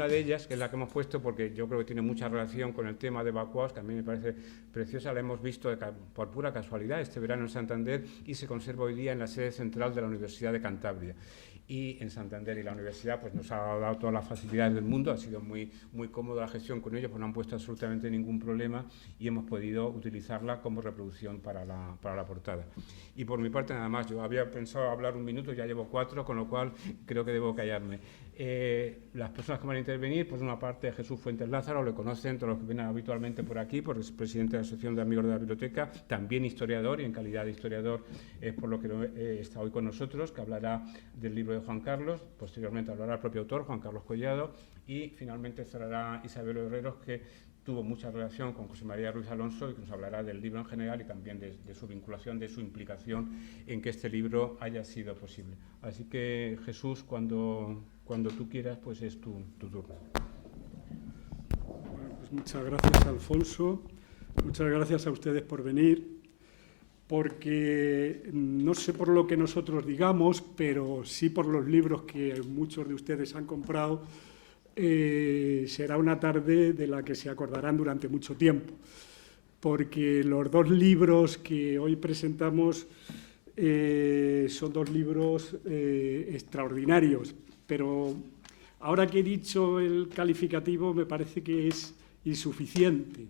una de ellas, que es la que hemos puesto, porque yo creo que tiene mucha relación con el tema de Bauhaus, que a mí me parece preciosa, la hemos visto por pura casualidad este verano en Santander y se conserva hoy día en la sede central de la Universidad de Cantabria. Y en Santander, y la universidad pues nos ha dado todas las facilidades del mundo, ha sido muy cómoda la gestión con ellos, pues no han puesto absolutamente ningún problema y hemos podido utilizarla como reproducción para la portada. Y por mi parte nada más, yo había pensado hablar un minuto, ya llevo 4, con lo cual creo que debo callarme. Las personas que van a intervenir, pues una parte Jesús Fuentes Lázaro, le conocen todos los que vienen habitualmente por aquí, porque es presidente de la Asociación de Amigos de la Biblioteca, también historiador, y en calidad de historiador es por lo que está hoy con nosotros, que hablará del libro de Juan Carlos, posteriormente hablará el propio autor, Juan Carlos Collado, y finalmente cerrará Isabel Herreros, que tuvo mucha relación con José María Ruiz Alonso y que nos hablará del libro en general y también de su vinculación, de su implicación en que este libro haya sido posible. Así que, Jesús, cuando tú quieras, pues es tu turno. Bueno, pues muchas gracias, Alfonso. Muchas gracias a ustedes por venir, porque no sé por lo que nosotros digamos, pero sí por los libros que muchos de ustedes han comprado, será una tarde de la que se acordarán durante mucho tiempo, porque los 2 libros que hoy presentamos son 2 libros extraordinarios, pero ahora que he dicho el calificativo me parece que es insuficiente.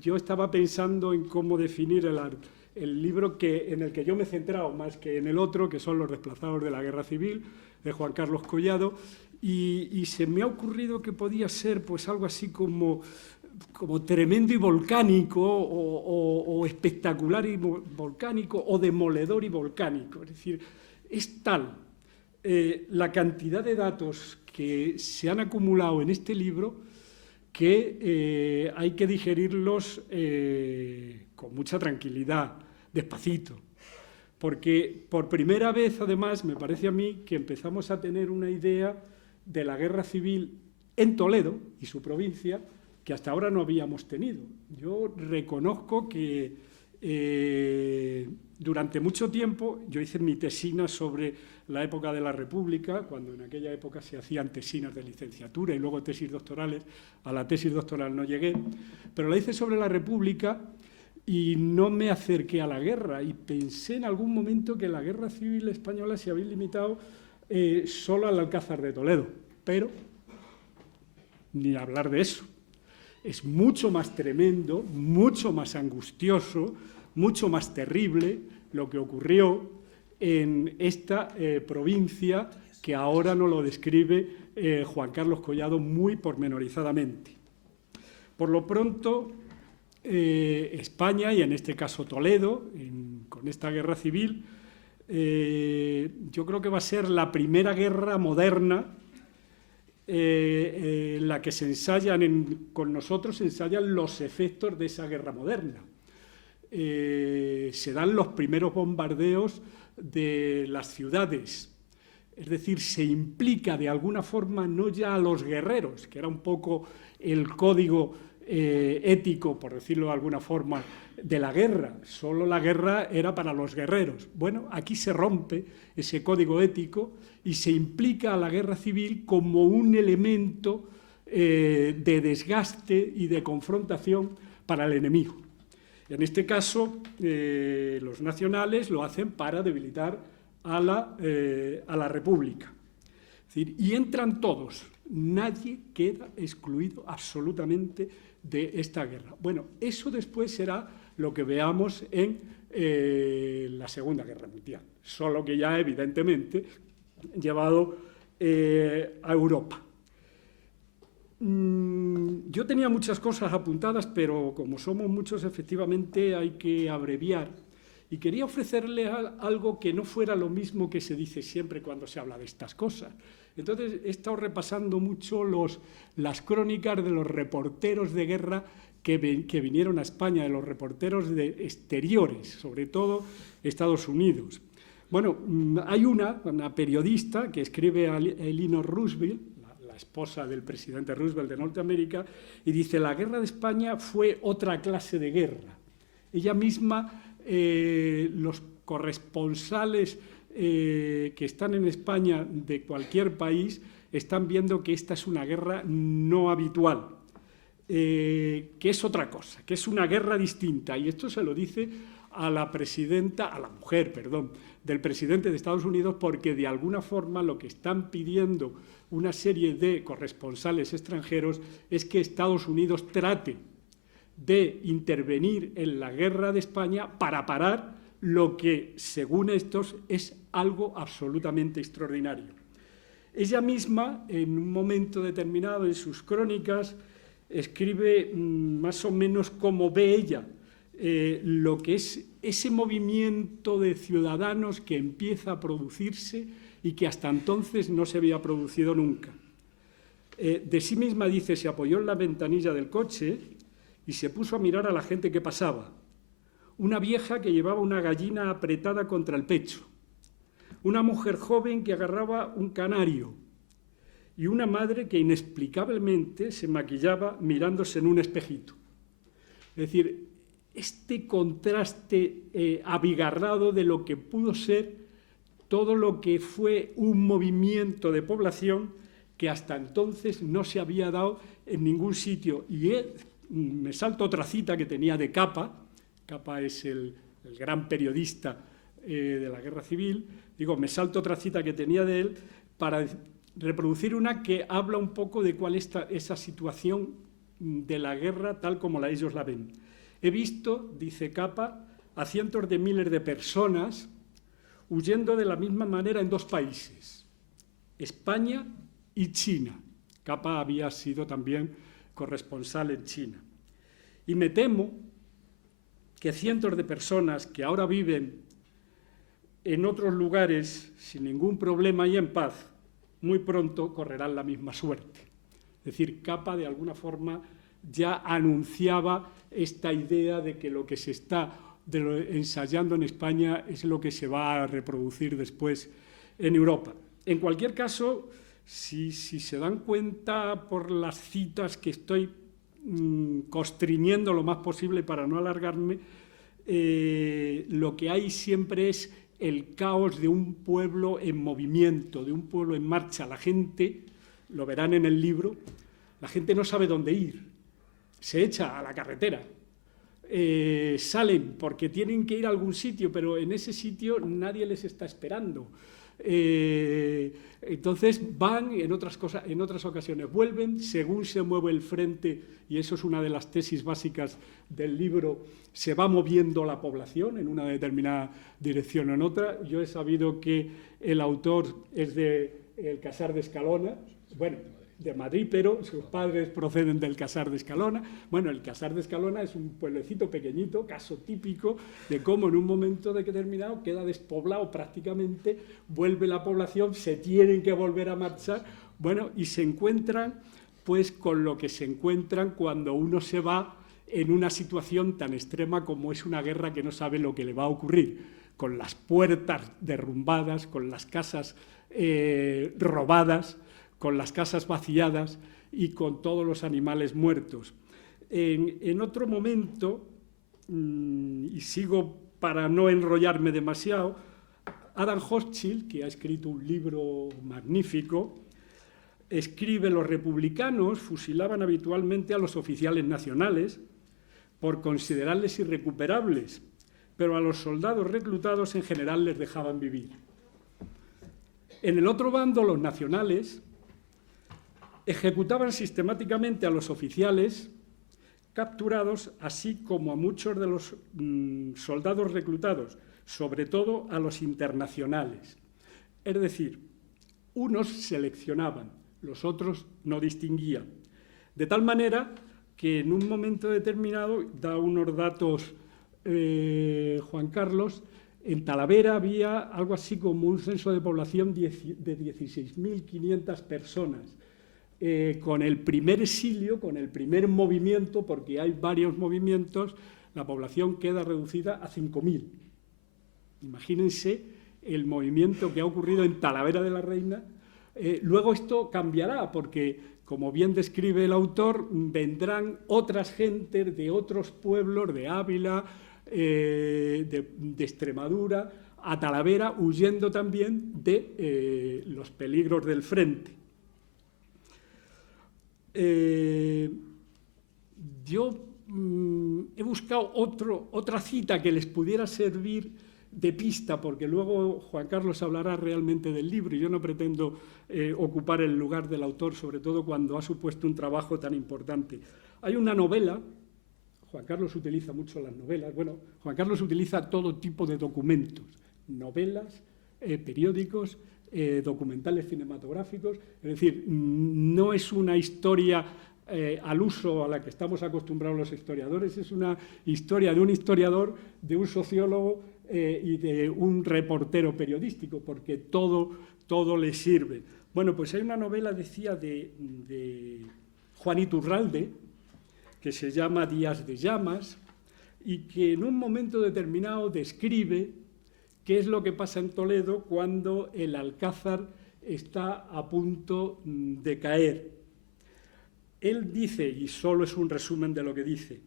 Yo estaba pensando en cómo definir el libro en el que yo me he centrado más que en el otro, que son Los desplazados de la Guerra Civil, de Juan Carlos Collado, y se me ha ocurrido que podía ser pues algo así como tremendo y volcánico, o espectacular y volcánico, o demoledor y volcánico. Es decir, es tal la cantidad de datos que se han acumulado en este libro que hay que digerirlos con mucha tranquilidad, despacito. Porque por primera vez, además, me parece a mí que empezamos a tener una idea de la guerra civil en Toledo y su provincia que hasta ahora no habíamos tenido. Yo reconozco que durante mucho tiempo yo hice mi tesina sobre la época de la República, cuando en aquella época se hacían tesinas de licenciatura y luego tesis doctorales. A la tesis doctoral no llegué, pero la hice sobre la República y no me acerqué a la guerra, y pensé en algún momento que la guerra civil española se había limitado solo al Alcázar de Toledo, pero ni hablar de eso. Es mucho más tremendo, mucho más angustioso, mucho más terrible lo que ocurrió en esta provincia, que ahora nos lo describe Juan Carlos Collado muy pormenorizadamente. Por lo pronto, España, y en este caso Toledo, con esta guerra civil, yo creo que va a ser la primera guerra moderna la que se ensayan con nosotros, se ensayan los efectos de esa guerra moderna. Se dan los primeros bombardeos de las ciudades, es decir, se implica de alguna forma no ya a los guerreros, que era un poco el código ético, por decirlo de alguna forma, de la guerra. Solo la guerra era para los guerreros. Bueno, aquí se rompe ese código ético y se implica a la guerra civil como un elemento de desgaste y de confrontación para el enemigo. En este caso, los nacionales lo hacen para debilitar a la República. Es decir, y entran todos, nadie queda excluido absolutamente de esta guerra. Bueno, eso después será lo que veamos en la Segunda Guerra Mundial, solo que ya evidentemente llevado a Europa. Yo tenía muchas cosas apuntadas, pero como somos muchos, efectivamente hay que abreviar. Y quería ofrecerle algo que no fuera lo mismo que se dice siempre cuando se habla de estas cosas. Entonces he estado repasando mucho las crónicas de los reporteros de guerra que vinieron a España, de los reporteros de exteriores, sobre todo Estados Unidos. Bueno, hay una periodista que escribe a Eleanor Roosevelt, la esposa del presidente Roosevelt de Norteamérica, y dice: la guerra de España fue otra clase de guerra. Ella misma, los corresponsales que están en España de cualquier país están viendo que esta es una guerra no habitual, que es otra cosa, que es una guerra distinta. Y esto se lo dice a la mujer, del presidente de Estados Unidos, porque de alguna forma lo que están pidiendo una serie de corresponsales extranjeros es que Estados Unidos trate de intervenir en la guerra de España para parar lo que, según estos, es algo absolutamente extraordinario. Ella misma, en un momento determinado en sus crónicas, escribe más o menos cómo ve ella lo que es ese movimiento de ciudadanos que empieza a producirse y que hasta entonces no se había producido nunca. De sí misma dice: se apoyó en la ventanilla del coche y se puso a mirar a la gente que pasaba. Una vieja que llevaba una gallina apretada contra el pecho, una mujer joven que agarraba un canario y una madre que inexplicablemente se maquillaba mirándose en un espejito. Es decir, este contraste abigarrado de lo que pudo ser todo lo que fue un movimiento de población que hasta entonces no se había dado en ningún sitio. Y me salto otra cita que tenía de Capa. Capa es el gran periodista de la Guerra Civil. Me salto otra cita que tenía de él para reproducir una que habla un poco de cuál es esa situación de la guerra tal como ellos la ven. He visto, dice Capa, a cientos de miles de personas huyendo de la misma manera en dos países, España y China. Capa había sido también corresponsal en China. Y me temo que cientos de personas que ahora viven en otros lugares sin ningún problema y en paz, muy pronto correrán la misma suerte. Es decir, Capa de alguna forma ya anunciaba esta idea de que lo que se está ensayando en España es lo que se va a reproducir después en Europa. En cualquier caso, si se dan cuenta por las citas que estoy constriñendo lo más posible para no alargarme, lo que hay siempre es el caos de un pueblo en movimiento, de un pueblo en marcha. La gente, lo verán en el libro, la gente no sabe dónde ir, se echa a la carretera, salen porque tienen que ir a algún sitio, pero en ese sitio nadie les está esperando. Entonces van, en otras ocasiones vuelven, según se mueve el frente, y eso es una de las tesis básicas del libro, se va moviendo la población en una determinada dirección o en otra. Yo he sabido que el autor es de El Casar de Escalona, de Madrid, pero sus padres proceden del Casar de Escalona. El Casar de Escalona es un pueblecito pequeñito, caso típico de cómo en un momento determinado queda despoblado prácticamente, vuelve la población, se tienen que volver a marchar, y se encuentran pues con lo que se encuentran cuando uno se va en una situación tan extrema como es una guerra que no sabe lo que le va a ocurrir, con las puertas derrumbadas, con las casas robadas, con las casas vaciadas y con todos los animales muertos. En otro momento, y sigo para no enrollarme demasiado, Adam Hochschild, que ha escrito un libro magnífico, escribe: los republicanos fusilaban habitualmente a los oficiales nacionales por considerarles irrecuperables, pero a los soldados reclutados en general les dejaban vivir. En el otro bando, los nacionales ejecutaban sistemáticamente a los oficiales capturados, así como a muchos de los soldados reclutados, sobre todo a los internacionales. Es decir, unos seleccionaban, los otros no distinguían. De tal manera que en un momento determinado, da unos datos Juan Carlos, en Talavera había algo así como un censo de población de 16.500 personas. Con el primer exilio, con el primer movimiento, porque hay varios movimientos, la población queda reducida a 5.000. Imagínense el movimiento que ha ocurrido en Talavera de la Reina. Luego esto cambiará, porque, como bien describe el autor, vendrán otras gentes de otros pueblos, de Ávila, de Extremadura, a Talavera, huyendo también de los peligros del frente. Yo he buscado otra cita que les pudiera servir de pista, porque luego Juan Carlos hablará realmente del libro y yo no pretendo ocupar el lugar del autor, sobre todo cuando ha supuesto un trabajo tan importante. Hay una novela, Juan Carlos utiliza mucho las novelas, bueno, Juan Carlos utiliza todo tipo de documentos, novelas, periódicos, documentales cinematográficos, es decir, no es una historia al uso a la que estamos acostumbrados los historiadores, es una historia de un historiador, de un sociólogo y de un reportero periodístico, porque todo le sirve. Bueno, pues hay una novela, decía, de Juan Iturralde, que se llama Días de llamas, y que en un momento determinado describe qué es lo que pasa en Toledo cuando el Alcázar está a punto de caer. Él dice, y solo es un resumen de lo que dice,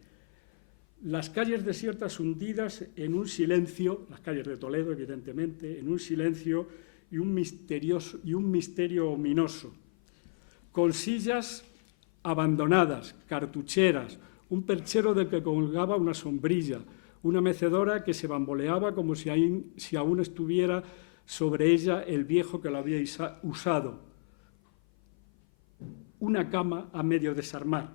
las calles desiertas hundidas en un silencio, las calles de Toledo, evidentemente, en un silencio y un misterio ominoso, con sillas abandonadas, cartucheras, un perchero del que colgaba una sombrilla, una mecedora que se bamboleaba como si aún estuviera sobre ella el viejo que lo había usado, una cama a medio desarmar.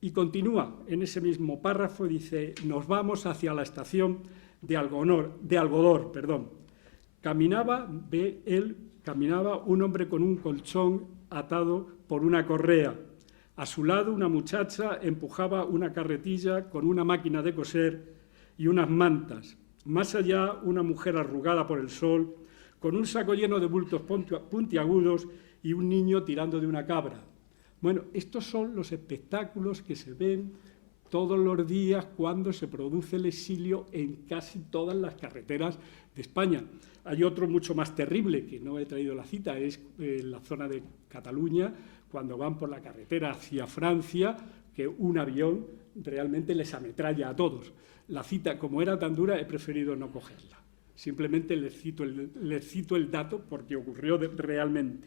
Y continúa en ese mismo párrafo, dice, nos vamos hacia la estación de Algodor. Caminaba un hombre con un colchón atado por una correa. A su lado una muchacha empujaba una carretilla con una máquina de coser y unas mantas. Más allá una mujer arrugada por el sol, con un saco lleno de bultos puntiagudos y un niño tirando de una cabra. Bueno, estos son los espectáculos que se ven todos los días cuando se produce el exilio en casi todas las carreteras de España. Hay otro mucho más terrible, que no he traído la cita, es en la zona de Cataluña, cuando van por la carretera hacia Francia, que un avión realmente les ametralla a todos. La cita, como era tan dura, he preferido no cogerla. Simplemente les cito el dato porque ocurrió realmente.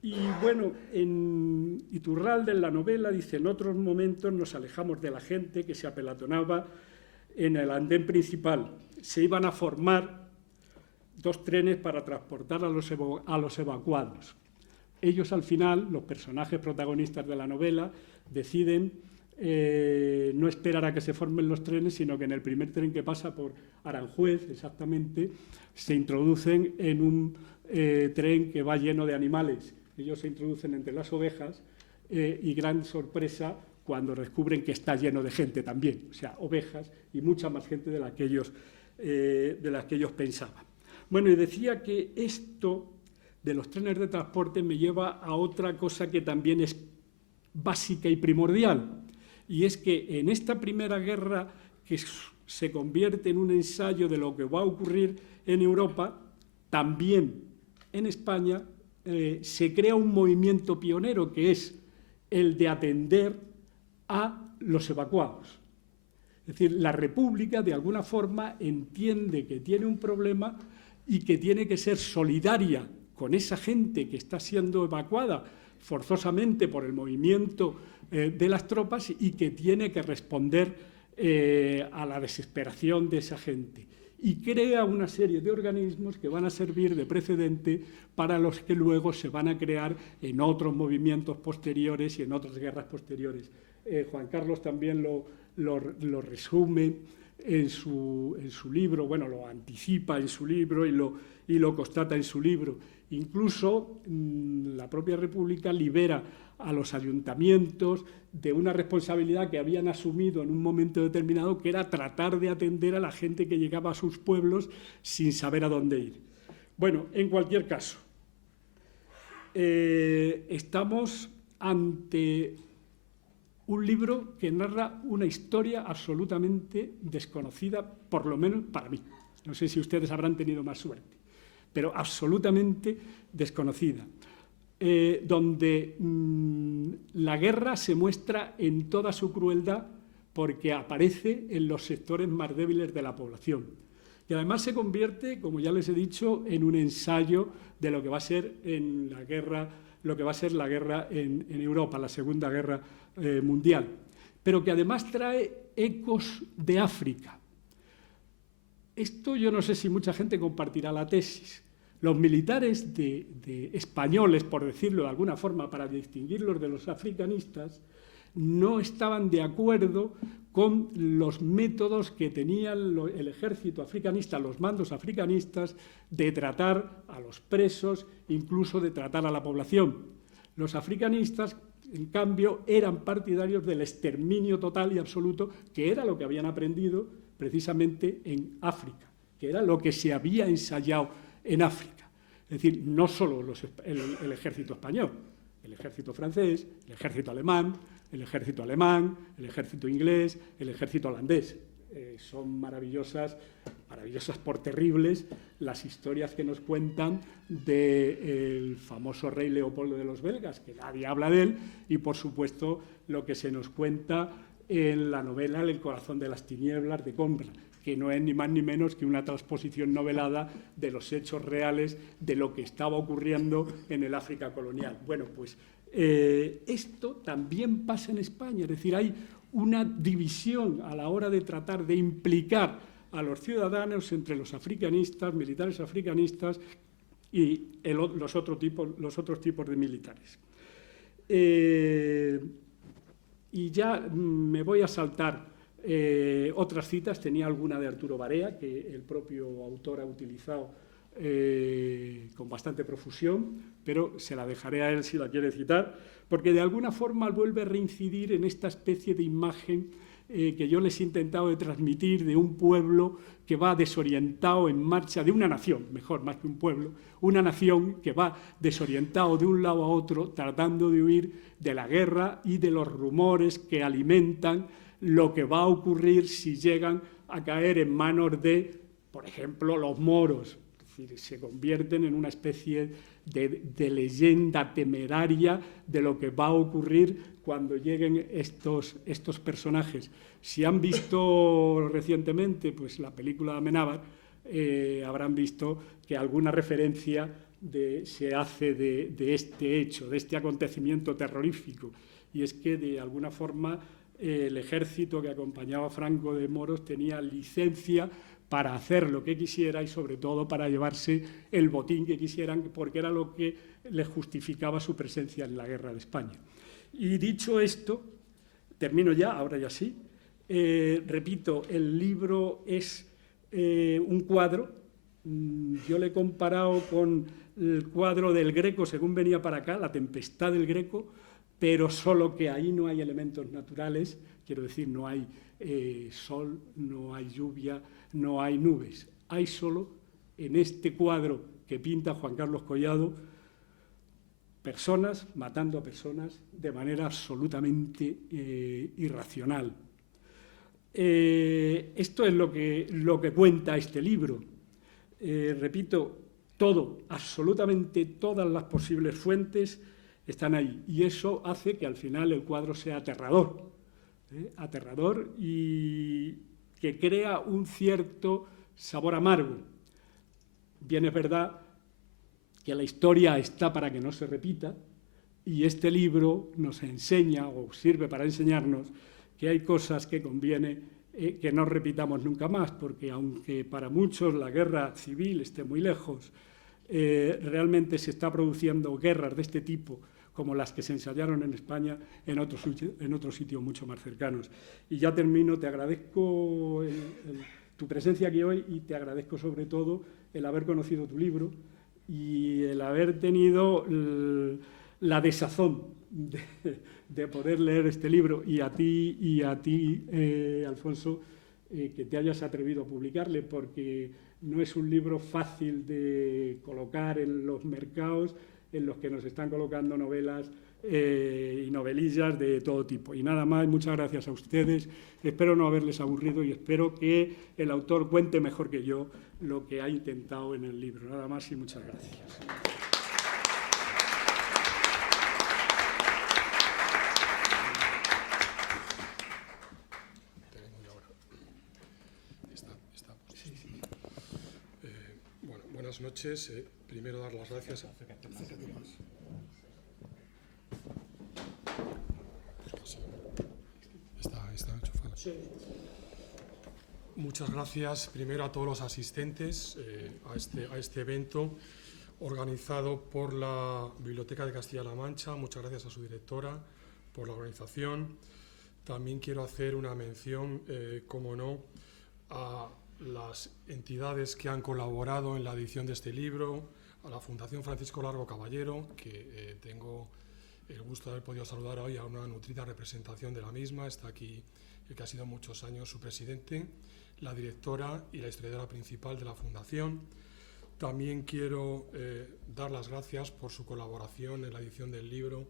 Y bueno, en Iturralde, en la novela, dice, en otros momentos nos alejamos de la gente que se apelatonaba en el andén principal. Se iban a formar 2 trenes para transportar a los evacuados. Ellos al final, los personajes protagonistas de la novela, deciden no esperar a que se formen los trenes, sino que en el primer tren que pasa por Aranjuez, exactamente, se introducen en un tren que va lleno de animales. Ellos se introducen entre las ovejas y gran sorpresa cuando descubren que está lleno de gente también, o sea, ovejas y mucha más gente de la que ellos pensaban. Bueno, y decía que esto de los trenes de transporte me lleva a otra cosa que también es básica y primordial, y es que en esta primera guerra, que se convierte en un ensayo de lo que va a ocurrir en Europa, también en España se crea un movimiento pionero, que es el de atender a los evacuados. Es decir, la República, de alguna forma, entiende que tiene un problema y que tiene que ser solidaria con esa gente que está siendo evacuada forzosamente por el movimiento de las tropas y que tiene que responder a la desesperación de esa gente. Y crea una serie de organismos que van a servir de precedente para los que luego se van a crear en otros movimientos posteriores y en otras guerras posteriores. Juan Carlos también lo resume en su libro, bueno, lo anticipa en su libro y lo constata en su libro. Incluso la propia República libera a los ayuntamientos de una responsabilidad que habían asumido en un momento determinado, que era tratar de atender a la gente que llegaba a sus pueblos sin saber a dónde ir. Bueno, en cualquier caso, estamos ante un libro que narra una historia absolutamente desconocida, por lo menos para mí. No sé si ustedes habrán tenido más suerte, pero absolutamente desconocida. Donde la guerra se muestra en toda su crueldad porque aparece en los sectores más débiles de la población. Y además se convierte, como ya les he dicho, en un ensayo de lo que va a ser en la guerra, lo que va a ser la guerra en Europa, la Segunda Guerra Mundial, pero que además trae ecos de África. Esto yo no sé si mucha gente compartirá la tesis. Los militares de españoles, por decirlo de alguna forma, para distinguirlos de los africanistas, no estaban de acuerdo con los métodos que tenía el ejército africanista, los mandos africanistas, de tratar a los presos, incluso de tratar a la población. Los africanistas, en cambio, eran partidarios del exterminio total y absoluto, que era lo que habían aprendido precisamente en África, que era lo que se había ensayado en África. Es decir, no solo el ejército español, el ejército francés, el ejército alemán, el ejército inglés, el ejército holandés. Son maravillosas por terribles las historias que nos cuentan del famoso rey Leopoldo de los belgas, que nadie habla de él, y por supuesto lo que se nos cuenta en la novela El corazón de las tinieblas de Combra, que no es ni más ni menos que una transposición novelada de los hechos reales de lo que estaba ocurriendo en el África colonial. Bueno, pues esto también pasa en España, es decir, hay una división a la hora de tratar de implicar a los ciudadanos entre los africanistas, militares africanistas y los otros tipos de militares. Y ya me voy a saltar otras citas. Tenía alguna de Arturo Barea, que el propio autor ha utilizado con bastante profusión, pero se la dejaré a él si la quiere citar, porque de alguna forma vuelve a reincidir en esta especie de imagen que yo les he intentado de transmitir de un pueblo que va desorientado en marcha, de una nación, mejor, más que un pueblo, una nación que va desorientado de un lado a otro, tratando de huir de la guerra y de los rumores que alimentan lo que va a ocurrir si llegan a caer en manos de, por ejemplo, los moros. Es decir, se convierten en una especie de leyenda temeraria de lo que va a ocurrir cuando lleguen estos personajes. Si han visto recientemente pues, la película de Amenábar, habrán visto que alguna referencia se hace de este hecho, de este acontecimiento terrorífico. Y es que, de alguna forma, el ejército que acompañaba a Franco de moros tenía licencia para hacer lo que quisiera y, sobre todo, para llevarse el botín que quisieran, porque era lo que les justificaba su presencia en la guerra de España. Y dicho esto, termino ya, ahora ya sí. Repito, el libro es un cuadro. Yo le he comparado con el cuadro del Greco, según venía para acá, La tempestad del Greco, pero solo que ahí no hay elementos naturales, quiero decir, no hay sol, no hay lluvia, no hay nubes. Hay solo, en este cuadro que pinta Juan Carlos Collado, personas matando a personas de manera absolutamente irracional. Esto es lo que cuenta este libro. Repito, todo, absolutamente todas las posibles fuentes están ahí, y eso hace que al final el cuadro sea aterrador, aterrador, y que crea un cierto sabor amargo. Bien, es verdad que la historia está para que no se repita, y este libro nos enseña, o sirve para enseñarnos, que hay cosas que conviene que no repitamos nunca más, porque aunque para muchos la guerra civil esté muy lejos, realmente se está produciendo guerras de este tipo, como las que se ensayaron en España en otros sitios mucho más cercanos. Y ya termino, te agradezco tu presencia aquí hoy, y te agradezco sobre todo el haber conocido tu libro y el haber tenido la desazón de poder leer este libro, y a ti, Alfonso, que te hayas atrevido a publicarle, porque no es un libro fácil de colocar en los mercados en los que nos están colocando novelas y novelillas de todo tipo. Y nada más, muchas gracias a ustedes. Espero no haberles aburrido y espero que el autor cuente mejor que yo lo que ha intentado en el libro. Nada más y muchas gracias. Buenas noches. Primero dar las gracias. Está enchufado. Sí. Muchas gracias primero a todos los asistentes a este evento organizado por la Biblioteca de Castilla-La Mancha. Muchas gracias a su directora por la organización. También quiero hacer una mención, como no, a las entidades que han colaborado en la edición de este libro, a la Fundación Francisco Largo Caballero, que tengo el gusto de haber podido saludar hoy a una nutrida representación de la misma. Está aquí el que ha sido muchos años su presidente, la directora y la historiadora principal de la Fundación. También quiero dar las gracias por su colaboración en la edición del libro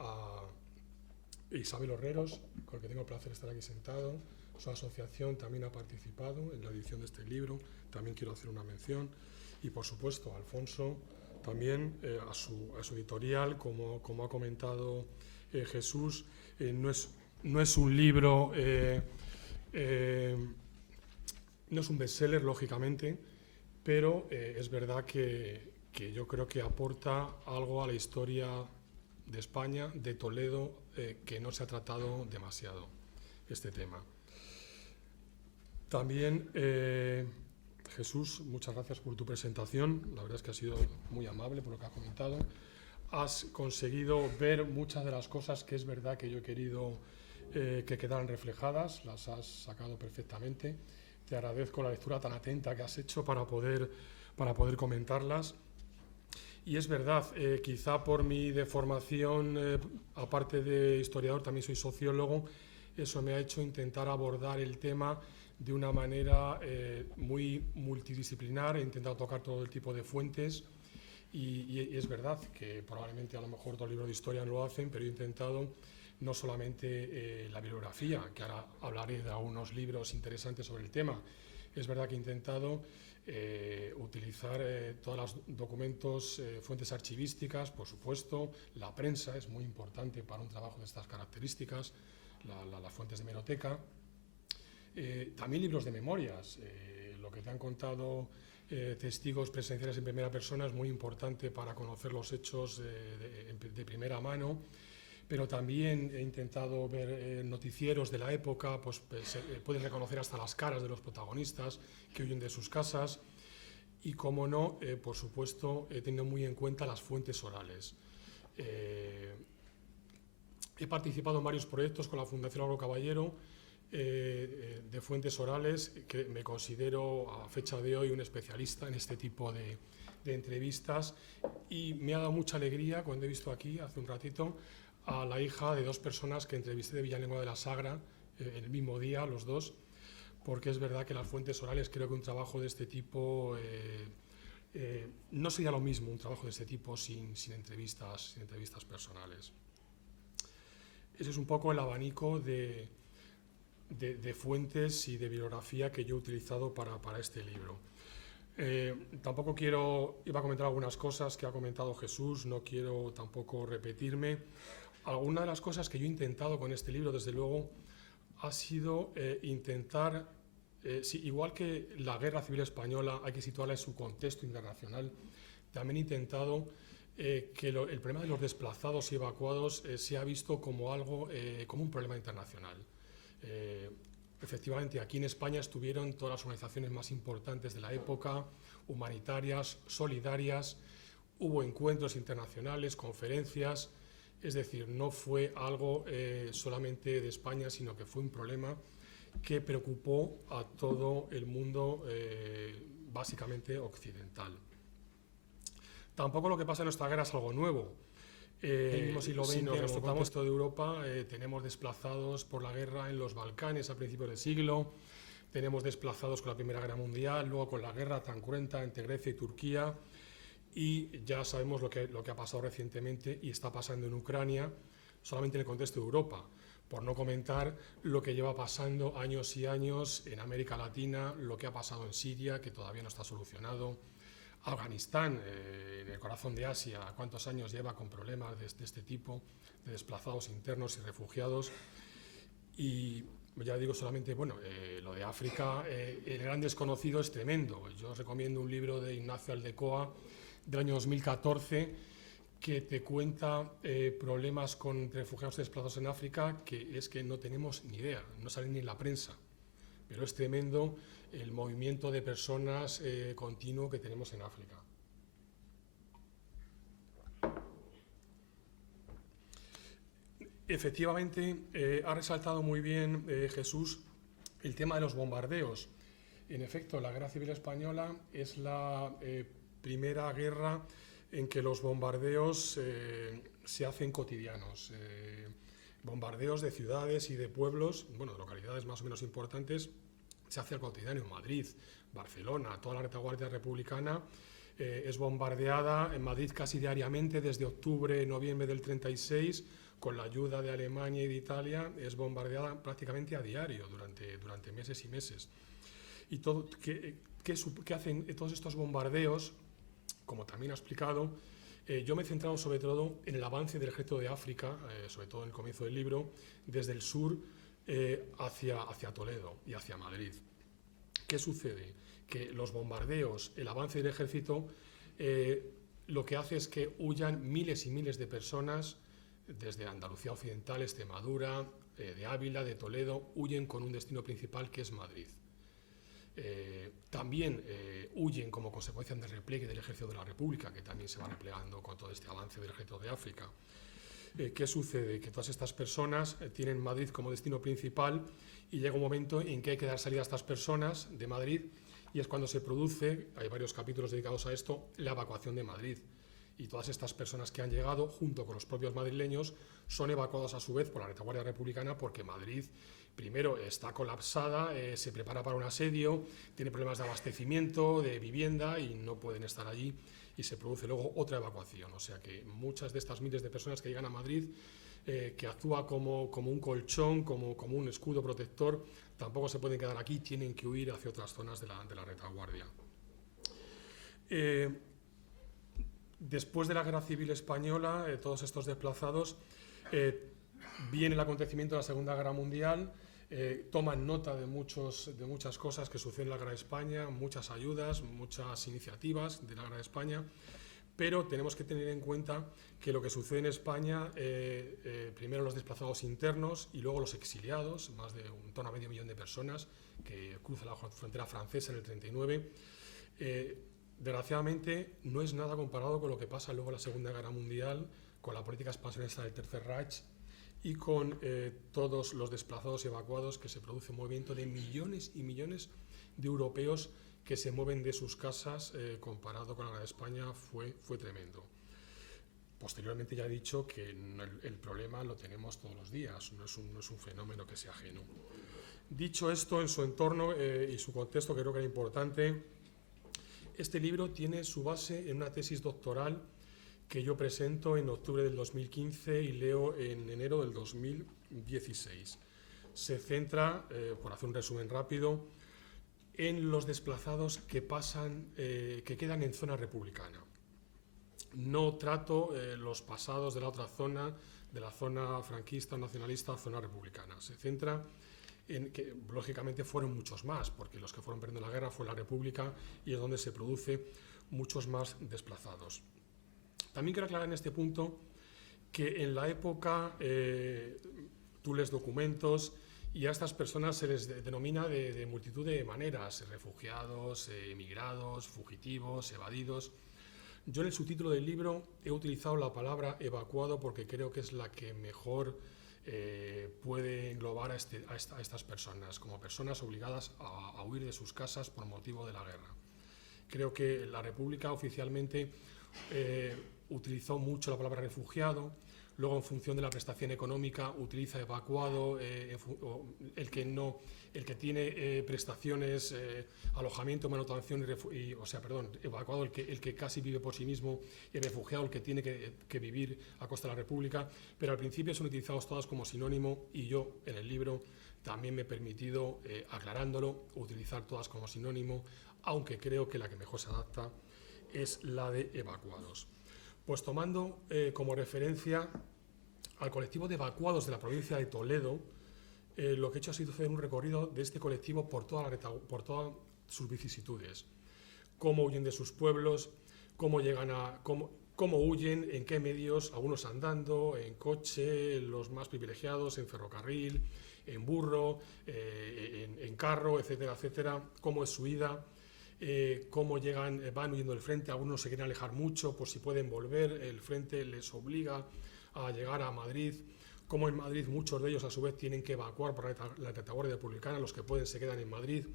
a Isabel Herreros, con el que tengo el placer de estar aquí sentado. Su asociación también ha participado en la edición de este libro, también quiero hacer una mención. Y por supuesto a Alfonso, también a su editorial, como ha comentado Jesús. No es un libro, no es un bestseller, lógicamente, pero es verdad que yo creo que aporta algo a la historia de España, de Toledo, que no se ha tratado demasiado este tema. También, Jesús, muchas gracias por tu presentación. La verdad es que has sido muy amable por lo que has comentado. Has conseguido ver muchas de las cosas que es verdad que yo he querido que quedaran reflejadas, las has sacado perfectamente. Te agradezco la lectura tan atenta que has hecho para poder comentarlas. Y es verdad, quizá por mi deformación, aparte de historiador, también soy sociólogo, eso me ha hecho intentar abordar el tema de una manera muy multidisciplinar. He intentado tocar todo el tipo de fuentes y es verdad que probablemente a lo mejor dos libros de historia no lo hacen, pero he intentado no solamente la bibliografía, que ahora hablaré de algunos libros interesantes sobre el tema. Es verdad que he intentado utilizar todos los documentos, fuentes archivísticas, por supuesto. La prensa es muy importante para un trabajo de estas características, las fuentes de hemeroteca. También libros de memorias, lo que te han contado testigos presenciales en primera persona es muy importante para conocer los hechos de primera mano. Pero también he intentado ver noticieros de la época, pues puedes reconocer hasta las caras de los protagonistas que huyen de sus casas. Y, como no, por supuesto, he tenido muy en cuenta las fuentes orales. He participado en varios proyectos con la Fundación Largo Caballero de fuentes orales, que me considero a fecha de hoy un especialista en este tipo de entrevistas, y me ha dado mucha alegría cuando he visto aquí, hace un ratito, a la hija de dos personas que entrevisté de Villalengua de la Sagra el mismo día, los dos, porque es verdad que las fuentes orales, creo que un trabajo de este tipo no sería lo mismo, un trabajo de este tipo sin entrevistas personales. Ese es un poco el abanico de fuentes y de bibliografía que yo he utilizado para este libro. Tampoco iba a comentar algunas cosas que ha comentado Jesús, no quiero tampoco repetirme. Alguna de las cosas que yo he intentado con este libro, desde luego, ha sido intentar, igual que la Guerra Civil Española hay que situarla en su contexto internacional, también he intentado que el problema de los desplazados y evacuados sea visto como como un problema internacional. Efectivamente, aquí en España estuvieron todas las organizaciones más importantes de la época, humanitarias, solidarias, hubo encuentros internacionales, conferencias. Es decir, no fue algo solamente de España, sino que fue un problema que preocupó a todo el mundo, básicamente occidental. Tampoco lo que pasa en nuestra guerra es algo nuevo. En el siglo XX, en nuestro contexto de Europa, tenemos desplazados por la guerra en los Balcanes a principios del siglo, tenemos desplazados con la Primera Guerra Mundial, luego con la guerra tan cruenta entre Grecia y Turquía. Y ya sabemos lo que ha pasado recientemente y está pasando en Ucrania, solamente en el contexto de Europa, por no comentar lo que lleva pasando años y años en América Latina, lo que ha pasado en Siria, que todavía no está solucionado, Afganistán, en el corazón de Asia, cuántos años lleva con problemas de este tipo, de desplazados internos y refugiados. Y Ya digo solamente, bueno, lo de África, el gran desconocido es tremendo. Yo os recomiendo un libro de Ignacio Aldecoa del año 2014 que te cuenta problemas con refugiados desplazados en África, que es que no tenemos ni idea, no salen ni en la prensa. Pero es tremendo el movimiento de personas continuo que tenemos en África. Efectivamente, ha resaltado muy bien Jesús el tema de los bombardeos. En efecto, la Guerra Civil Española es la primera guerra en que los bombardeos se hacen cotidianos. Bombardeos de ciudades y de pueblos, bueno, de localidades más o menos importantes, se hace al cotidiano. Madrid, Barcelona, toda la retaguardia republicana es bombardeada en Madrid casi diariamente desde octubre, noviembre del 36, con la ayuda de Alemania y de Italia, es bombardeada prácticamente a diario durante meses y meses. Y todo, ¿qué hacen todos estos bombardeos? Como también ha explicado, yo me he centrado sobre todo en el avance del ejército de África, sobre todo en el comienzo del libro, desde el sur hacia Toledo y hacia Madrid. ¿Qué sucede? Que los bombardeos, el avance del ejército, lo que hace es que huyan miles y miles de personas desde Andalucía Occidental, Extremadura, de Ávila, de Toledo, huyen con un destino principal que es Madrid. También huyen como consecuencia del repliegue del ejército de la República, que también se va replegando con todo este avance del ejército de África. ¿Qué sucede? Que todas estas personas tienen Madrid como destino principal y llega un momento en que hay que dar salida a estas personas de Madrid y es cuando se produce, hay varios capítulos dedicados a esto, la evacuación de Madrid. Y todas estas personas que han llegado, junto con los propios madrileños, son evacuados a su vez por la retaguardia republicana porque Madrid, primero, está colapsada, se prepara para un asedio, tiene problemas de abastecimiento, de vivienda y no pueden estar allí y se produce luego otra evacuación. O sea que muchas de estas miles de personas que llegan a Madrid, que actúa como un colchón, como un escudo protector, tampoco se pueden quedar aquí, tienen que huir hacia otras zonas de la retaguardia. Después de la Guerra Civil Española, todos estos desplazados, viene el acontecimiento de la Segunda Guerra Mundial, toman nota de muchas cosas que suceden en la Guerra de España, muchas ayudas, muchas iniciativas de la Guerra de España, pero tenemos que tener en cuenta que lo que sucede en España, primero los desplazados internos y luego los exiliados, más de un torno a medio millón de personas que cruzan la frontera francesa en el 39, desgraciadamente no es nada comparado con lo que pasa luego en la Segunda Guerra Mundial, con la política expansionista del Tercer Reich y con todos los desplazados y evacuados, que se produce un movimiento de millones y millones de europeos que se mueven de sus casas. Comparado con la Guerra de España fue tremendo. Posteriormente ya he dicho que el problema lo tenemos todos los días, no es un fenómeno que sea ajeno. Dicho esto, en su entorno y su contexto, que creo que era importante, este libro tiene su base en una tesis doctoral que yo presento en octubre del 2015 y leo en enero del 2016. Se centra, por hacer un resumen rápido, en los desplazados que quedan en zona republicana. No trato los pasados de la otra zona, de la zona franquista, nacionalista, zona republicana. Se centra en que, lógicamente, fueron muchos más, porque los que fueron perdiendo la guerra fue la República y es donde se produce muchos más desplazados. También quiero aclarar en este punto que en la época tú lees documentos y a estas personas se les denomina de multitud de maneras: refugiados, emigrados, fugitivos, evadidos. Yo en el subtítulo del libro he utilizado la palabra evacuado porque creo que es la que mejor puede englobar a estas personas, como personas obligadas a huir de sus casas por motivo de la guerra. Creo que la República oficialmente utilizó mucho la palabra refugiado, luego en función de la prestación económica utiliza evacuado, el que tiene prestaciones, alojamiento, manutención evacuado el que casi vive por sí mismo, y refugiado el que tiene que vivir a costa de la República, pero al principio son utilizados todas como sinónimo y yo en el libro también me he permitido, aclarándolo, utilizar todas como sinónimo, aunque creo que la que mejor se adapta es la de evacuados. Pues tomando como referencia al colectivo de evacuados de la provincia de Toledo, lo que he hecho ha sido hacer un recorrido de este colectivo por todas sus vicisitudes. Cómo huyen de sus pueblos, cómo llegan cómo huyen, en qué medios, algunos andando, en coche, los más privilegiados, en ferrocarril, en burro, en carro, etcétera, etcétera, cómo es su ida, cómo van huyendo del frente, algunos se quieren alejar mucho por si pueden volver, el frente les obliga a llegar a Madrid, cómo en Madrid muchos de ellos a su vez tienen que evacuar por la retaguardia republicana, los que pueden se quedan en Madrid,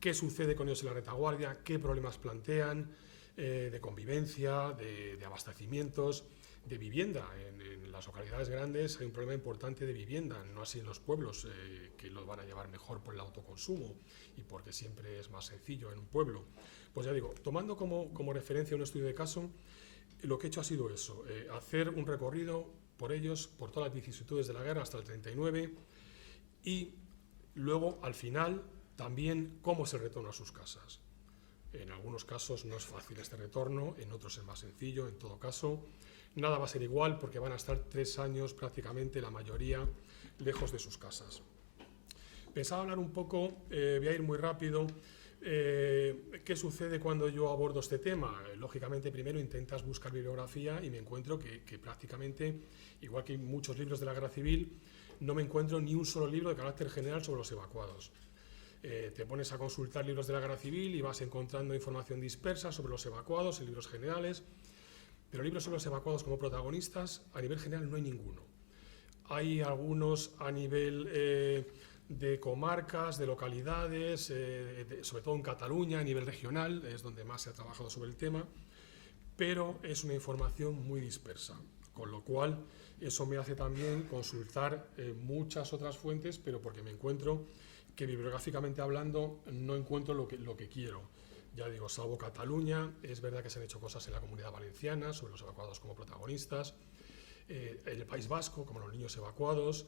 qué sucede con ellos en la retaguardia, qué problemas plantean, de convivencia, de abastecimientos, de vivienda. En las localidades grandes hay un problema importante de vivienda, no así en los pueblos, que los van a llevar mejor por el autoconsumo y porque siempre es más sencillo en un pueblo. Pues ya digo, tomando como referencia un estudio de caso, lo que he hecho ha sido eso, hacer un recorrido por ellos, por todas las vicisitudes de la guerra hasta el 39 y luego, al final, también cómo es el retorno a sus casas. En algunos casos no es fácil este retorno, en otros es más sencillo, en todo caso. Nada va a ser igual porque van a estar 3 años prácticamente la mayoría lejos de sus casas. Pensaba hablar un poco, voy a ir muy rápido, ¿qué sucede cuando yo abordo este tema? Lógicamente primero intentas buscar bibliografía y me encuentro que prácticamente, igual que en muchos libros de la guerra civil, no me encuentro ni un solo libro de carácter general sobre los evacuados. Te pones a consultar libros de la guerra civil y vas encontrando información dispersa sobre los evacuados en libros generales, pero libros sobre los evacuados como protagonistas a nivel general no hay ninguno. Hay algunos a nivel de comarcas, de localidades, sobre todo en Cataluña, a nivel regional, es donde más se ha trabajado sobre el tema, pero es una información muy dispersa, con lo cual eso me hace también consultar muchas otras fuentes, pero porque me encuentro que bibliográficamente hablando no encuentro lo que quiero. Ya digo, salvo Cataluña, es verdad que se han hecho cosas en la Comunidad Valenciana sobre los evacuados como protagonistas, en el País Vasco, como los niños evacuados,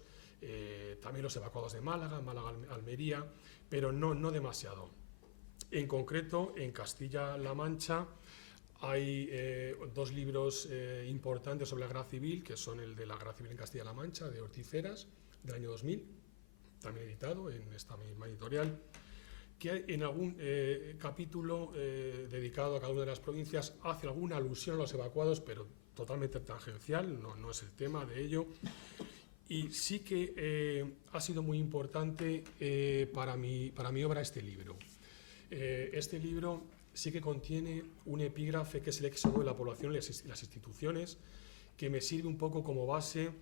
también los evacuados de Málaga, Almería, pero no demasiado. En concreto, en Castilla-La Mancha hay 2 libros importantes sobre la guerra civil, que son el de la guerra civil en Castilla-La Mancha, de Ortiz Heras, del año 2000, también editado en esta misma editorial, que en algún capítulo dedicado a cada una de las provincias hace alguna alusión a los evacuados, pero totalmente tangencial, no es el tema de ello. Y sí que ha sido muy importante para mi obra este libro. Este libro sí que contiene un epígrafe que es el éxodo de la población y las instituciones, que me sirve un poco como base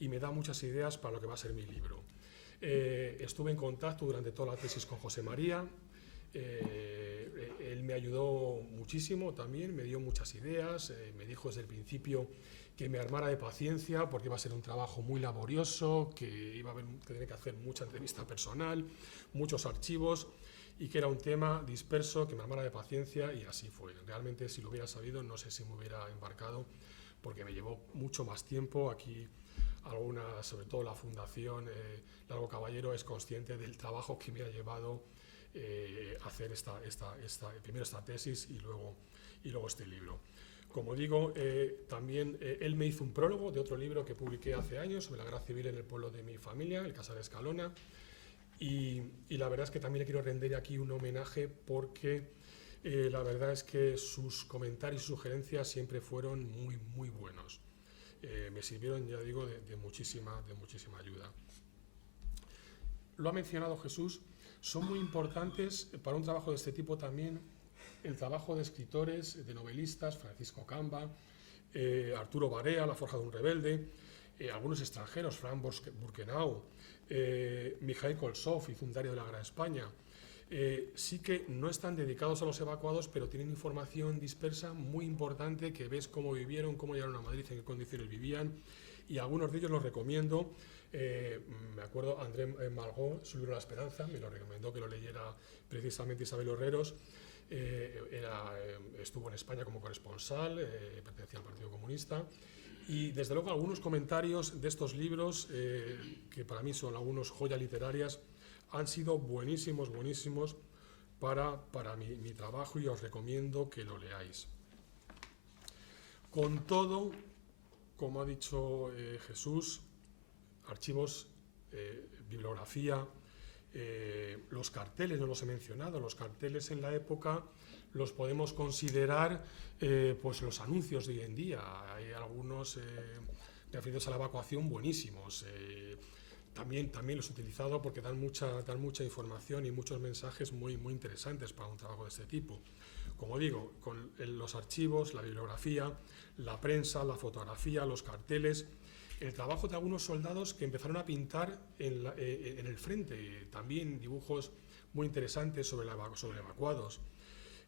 y me da muchas ideas para lo que va a ser mi libro. Estuve en contacto durante toda la tesis con José María, él me ayudó muchísimo también, me dio muchas ideas, me dijo desde el principio que me armara de paciencia porque iba a ser un trabajo muy laborioso, que iba a tener que hacer mucha entrevista personal, muchos archivos y que era un tema disperso, que me armara de paciencia y así fue. Realmente si lo hubiera sabido no sé si me hubiera embarcado porque me llevó mucho más tiempo. Aquí sobre todo la Fundación Largo Caballero es consciente del trabajo que me ha llevado hacer primero esta tesis y luego este libro. Como digo, también él me hizo un prólogo de otro libro que publiqué hace años sobre la guerra civil en el pueblo de mi familia, el Casal Escalona, y la verdad es que también le quiero rendir aquí un homenaje porque la verdad es que sus comentarios y sugerencias siempre fueron muy, muy buenos. Me sirvieron, ya digo, de muchísima ayuda. Lo ha mencionado Jesús, son muy importantes para un trabajo de este tipo también el trabajo de escritores, de novelistas, Francisco Camba, Arturo Barea, La forja de un rebelde, algunos extranjeros, Frank Burkenau, Mikhail Kolsov hizo un diario de la Gran España. Sí que no están dedicados a los evacuados, pero tienen información dispersa muy importante que ves cómo vivieron, cómo llegaron a Madrid, en qué condiciones vivían, y algunos de ellos los recomiendo. Me acuerdo, André Malraux, su libro La Esperanza, me lo recomendó que lo leyera precisamente Isabel Herreros. Estuvo en España como corresponsal, pertenecía al Partido Comunista, y desde luego algunos comentarios de estos libros, que para mí son algunos joyas literarias, han sido buenísimos para mi trabajo y os recomiendo que lo leáis. Con todo, como ha dicho Jesús, archivos bibliografía, los carteles, no los he mencionado, los carteles en la época los podemos considerar pues los anuncios de hoy en día. Hay algunos referidos a la evacuación buenísimos. También los he utilizado porque dan mucha información y muchos mensajes muy interesantes para un trabajo de este tipo. Como digo, con los archivos, la bibliografía, la prensa, la fotografía, los carteles, el trabajo de algunos soldados que empezaron a pintar en el frente, también dibujos muy interesantes sobre evacuados,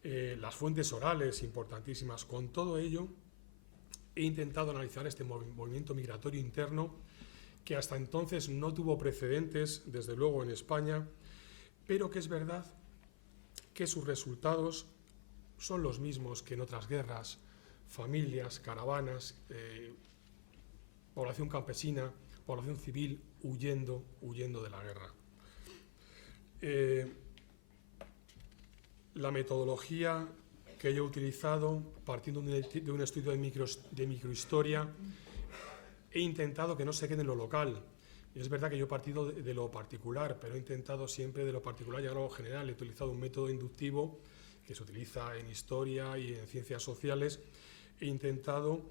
las fuentes orales importantísimas. Con todo ello, he intentado analizar este movimiento migratorio interno que hasta entonces no tuvo precedentes, desde luego en España, pero que es verdad que sus resultados son los mismos que en otras guerras: familias, caravanas, población campesina, población civil huyendo de la guerra. La metodología que yo he utilizado, partiendo de un estudio de microhistoria, he intentado que no se quede en lo local. Es verdad que yo he partido de lo particular, pero he intentado siempre de lo particular llegar a lo general. He utilizado un método inductivo que se utiliza en historia y en ciencias sociales. He intentado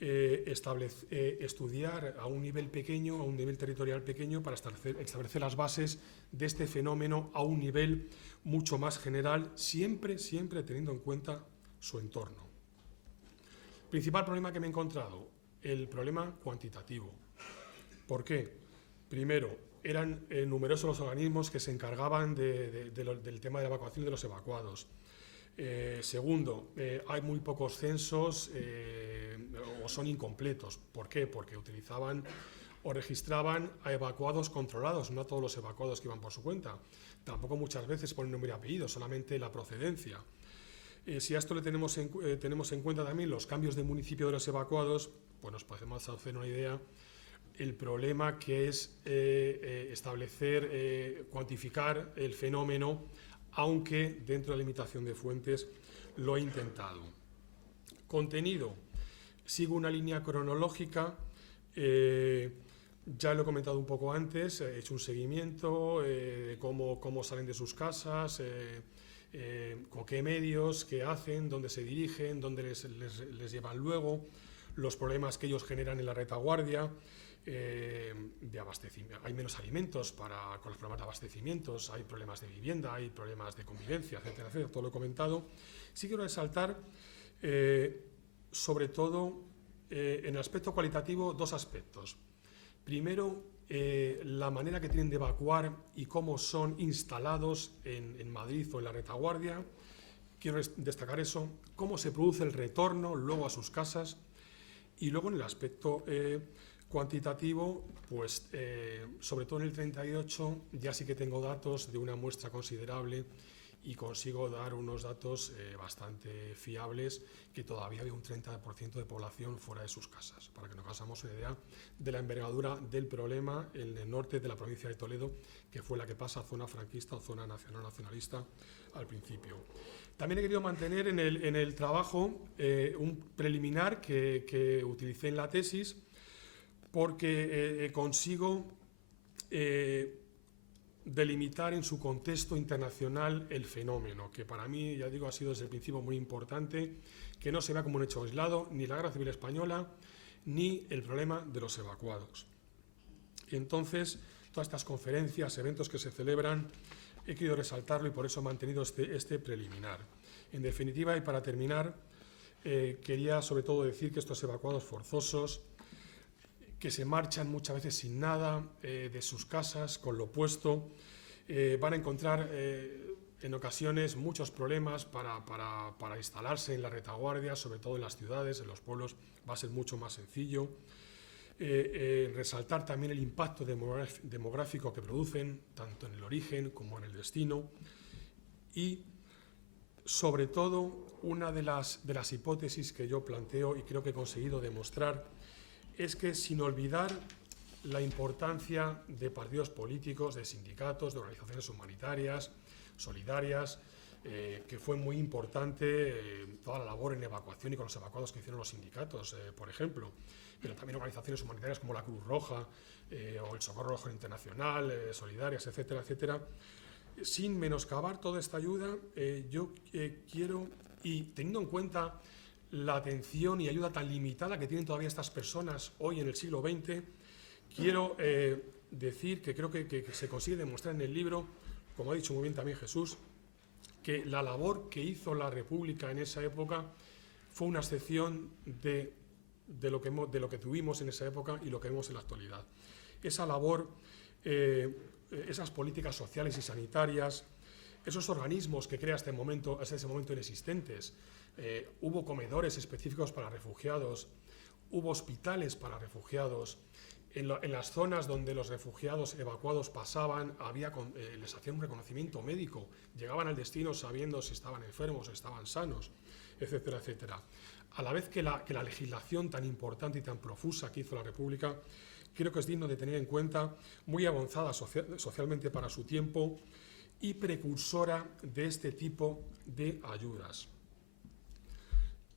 estudiar a un nivel pequeño, a un nivel territorial pequeño, para establecer las bases de este fenómeno a un nivel mucho más general, siempre teniendo en cuenta su entorno. Principal problema que me he encontrado: el problema cuantitativo. ¿Por qué? Primero, eran numerosos los organismos que se encargaban del tema de la evacuación de los evacuados. Segundo, hay muy pocos censos o son incompletos. ¿Por qué? Porque utilizaban o registraban a evacuados controlados, no a todos los evacuados que iban por su cuenta. Tampoco muchas veces ponen nombre y apellido, solamente la procedencia. Si a esto le tenemos en cuenta también los cambios de municipio de los evacuados, pues nos podemos hacer una idea el problema que es establecer, cuantificar el fenómeno, aunque dentro de la limitación de fuentes lo he intentado. Contenido: sigo una línea cronológica, ya lo he comentado un poco antes, he hecho un seguimiento de cómo salen de sus casas, con qué medios, qué hacen, dónde se dirigen, dónde les llevan luego, los problemas que ellos generan en la retaguardia, de abastecimiento. Hay menos alimentos con los problemas de abastecimientos, hay problemas de vivienda, hay problemas de convivencia, etcétera, etcétera. Todo lo he comentado. Sí quiero resaltar, sobre todo, en el aspecto cualitativo, dos aspectos. Primero, la manera que tienen de evacuar y cómo son instalados en Madrid o en la retaguardia. Quiero destacar eso, cómo se produce el retorno luego a sus casas. Y luego, en el aspecto cuantitativo, pues sobre todo en el 38 ya sí que tengo datos de una muestra considerable y consigo dar unos datos bastante fiables, que todavía había un 30% de población fuera de sus casas, para que nos hagamos una idea de la envergadura del problema en el norte de la provincia de Toledo, que fue la que pasa a zona franquista o zona nacionalista al principio. También he querido mantener en el trabajo un preliminar que utilicé en la tesis, porque consigo delimitar en su contexto internacional el fenómeno, que para mí, ya digo, ha sido desde el principio muy importante, que no se vea como un hecho aislado, ni la Guerra Civil Española, ni el problema de los evacuados. Y entonces, todas estas conferencias, eventos que se celebran, he querido resaltarlo y por eso he mantenido este preliminar. En definitiva, y para terminar, quería sobre todo decir que estos evacuados forzosos, que se marchan muchas veces sin nada de sus casas, con lo puesto, van a encontrar en ocasiones muchos problemas para instalarse en la retaguardia, sobre todo en las ciudades, en los pueblos va a ser mucho más sencillo. Resaltar también el impacto demográfico que producen, tanto en el origen como en el destino. Y, sobre todo, una de las hipótesis que yo planteo y creo que he conseguido demostrar es que, sin olvidar la importancia de partidos políticos, de sindicatos, de organizaciones humanitarias, solidarias, que fue muy importante toda la labor en evacuación y con los evacuados que hicieron los sindicatos, por ejemplo, pero también organizaciones humanitarias como la Cruz Roja o el Socorro Rojo Internacional, Solidarias, etcétera, etcétera. Sin menoscabar toda esta ayuda, yo quiero, y teniendo en cuenta la atención y ayuda tan limitada que tienen todavía estas personas hoy en el siglo XX, quiero decir que creo que se consigue demostrar en el libro, como ha dicho muy bien también Jesús, que la labor que hizo la República en esa época fue una excepción de lo que tuvimos en esa época y lo que vemos en la actualidad. Esa labor, esas políticas sociales y sanitarias, esos organismos que crea hasta ese momento inexistentes, hubo comedores específicos para refugiados, hubo hospitales para refugiados, en las zonas donde los refugiados evacuados pasaban, les hacían un reconocimiento médico, llegaban al destino sabiendo si estaban enfermos o estaban sanos, etcétera, etcétera. A la vez que la legislación tan importante y tan profusa que hizo la República, creo que es digno de tener en cuenta, muy avanzada socialmente para su tiempo y precursora de este tipo de ayudas.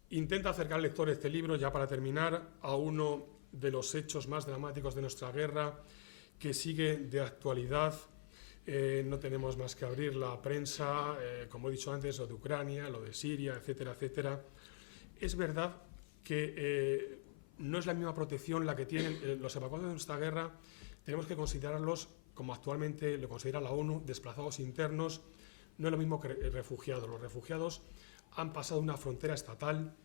Intenta acercar al lector este libro, ya para terminar, a uno de los hechos más dramáticos de nuestra guerra, que sigue de actualidad. No tenemos más que abrir la prensa, como he dicho antes, lo de Ucrania, lo de Siria, etcétera, etcétera. Es verdad que no es la misma protección la que tienen los evacuados de nuestra guerra. Tenemos que considerarlos, como actualmente lo considera la ONU, desplazados internos. No es lo mismo que refugiados. Los refugiados han pasado una frontera estatal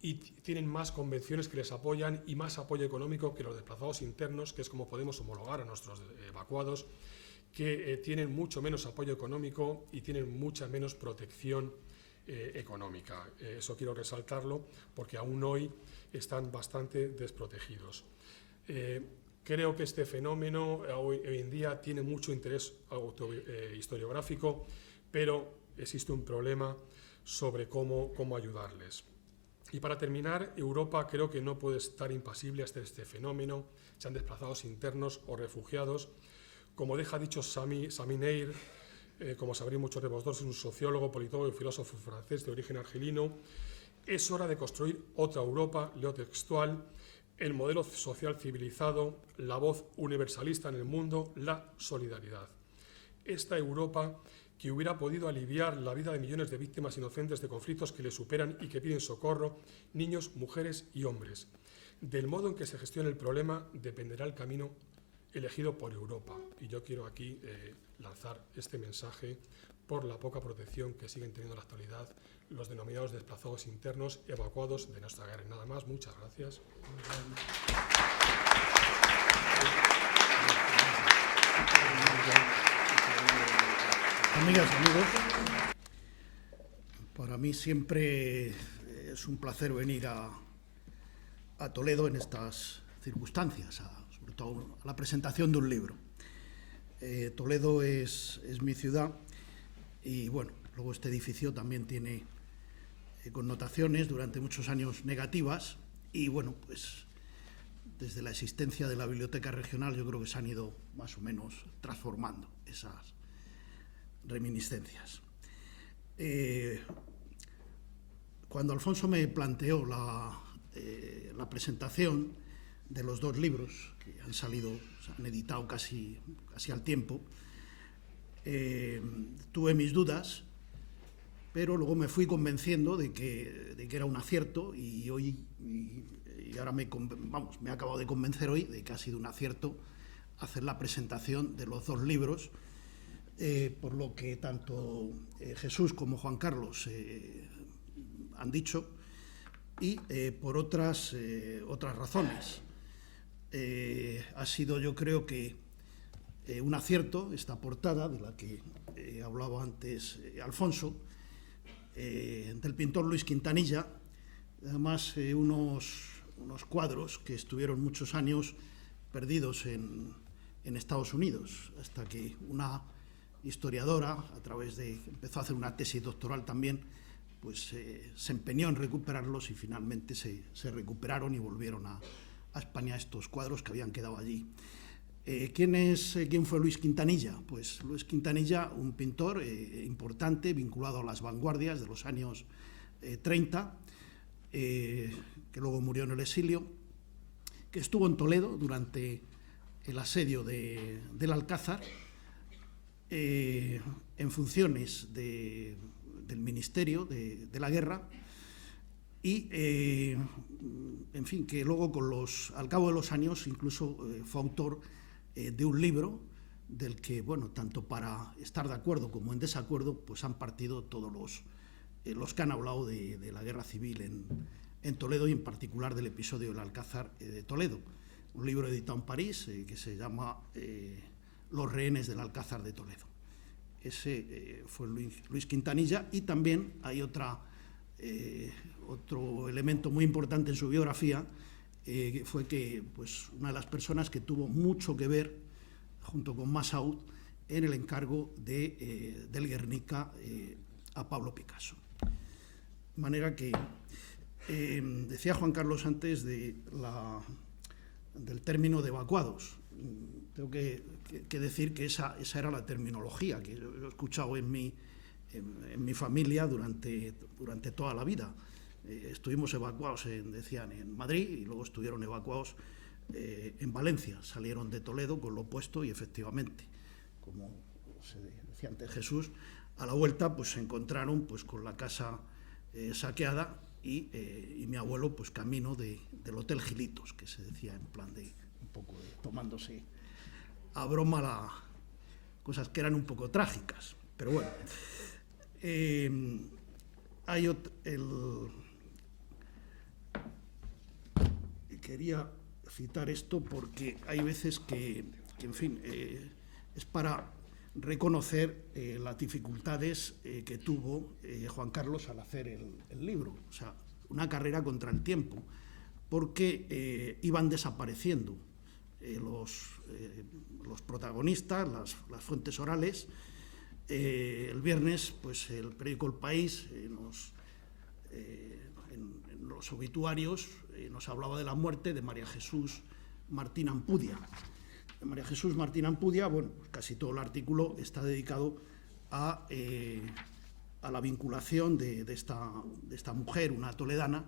y tienen más convenciones que les apoyan y más apoyo económico que los desplazados internos, que es como podemos homologar a nuestros evacuados, que tienen mucho menos apoyo económico y tienen mucha menos protección económica. Eso quiero resaltarlo porque aún hoy están bastante desprotegidos. Creo que este fenómeno hoy en día tiene mucho interés historiográfico, pero existe un problema sobre cómo ayudarles. Y para terminar, Europa creo que no puede estar impasible ante este fenómeno, sean desplazados internos o refugiados. Como deja dicho Sami Neir, como sabréis muchos de vosotros, es un sociólogo, politólogo y filósofo francés de origen argelino, es hora de construir otra Europa, leo textual, el modelo social civilizado, la voz universalista en el mundo, la solidaridad. Esta Europa que hubiera podido aliviar la vida de millones de víctimas inocentes de conflictos que les superan y que piden socorro, niños, mujeres y hombres. Del modo en que se gestione el problema dependerá el camino elegido por Europa. Y yo quiero aquí lanzar este mensaje por la poca protección que siguen teniendo en la actualidad los denominados desplazados internos evacuados de nuestra guerra. Nada más, muchas gracias. Amigas, amigos, para mí siempre es un placer venir a Toledo en estas circunstancias, sobre todo a la presentación de un libro. Toledo es mi ciudad y, bueno, luego este edificio también tiene connotaciones durante muchos años negativas y, bueno, pues desde la existencia de la Biblioteca Regional yo creo que se han ido más o menos transformando esas reminiscencias. Cuando Alfonso me planteó la presentación de los dos libros que han salido, se han editado casi al tiempo, tuve mis dudas, pero luego me fui convenciendo de que era un acierto y ahora me he acabado de convencer hoy de que ha sido un acierto hacer la presentación de los dos libros, por lo que tanto Jesús como Juan Carlos han dicho, y por otras razones. Ha sido, yo creo que, un acierto esta portada de la que hablaba antes Alfonso, del pintor Luis Quintanilla, además unos cuadros que estuvieron muchos años perdidos en Estados Unidos, hasta que una historiadora, empezó a hacer una tesis doctoral también, pues se empeñó en recuperarlos y finalmente se recuperaron y volvieron a España estos cuadros que habían quedado allí. ¿Quién fue Luis Quintanilla? Pues Luis Quintanilla, un pintor importante, vinculado a las vanguardias de los años 30, que luego murió en el exilio, que estuvo en Toledo durante el asedio del Alcázar, en funciones del Ministerio de la Guerra, y, en fin, que luego al cabo de los años incluso fue autor de un libro del que, bueno, tanto para estar de acuerdo como en desacuerdo, pues han partido todos los que han hablado de la guerra civil en Toledo, y en particular del episodio del Alcázar de Toledo. Un libro editado en París que se llama Los rehenes del Alcázar de Toledo. Ese fue Luis Quintanilla, y también hay otro elemento muy importante en su biografía, fue que, pues, una de las personas que tuvo mucho que ver, junto con Massaud, en el encargo del Guernica a Pablo Picasso. De manera que, decía Juan Carlos antes del término de evacuados. Tengo que decir que esa era la terminología que yo he escuchado en mi familia durante toda la vida. Estuvimos evacuados, decían, en Madrid, y luego estuvieron evacuados en Valencia. Salieron de Toledo con lo opuesto, y efectivamente, como se decía antes Jesús, a la vuelta pues se encontraron pues con la casa saqueada, y mi abuelo pues camino del Hotel Gilitos, que se decía en plan de un poco tomándose a broma cosas que eran un poco trágicas, pero bueno. Quería citar esto porque hay veces que en fin, es para reconocer las dificultades que tuvo Juan Carlos al hacer el libro. O sea, una carrera contra el tiempo, porque iban desapareciendo los protagonistas, las fuentes orales. El viernes, pues el periódico El País, en los obituarios, nos hablaba de la muerte de María Jesús Martín Ampudia. María Jesús Martín Ampudia, bueno, casi todo el artículo está dedicado a la vinculación de esta mujer, una toledana,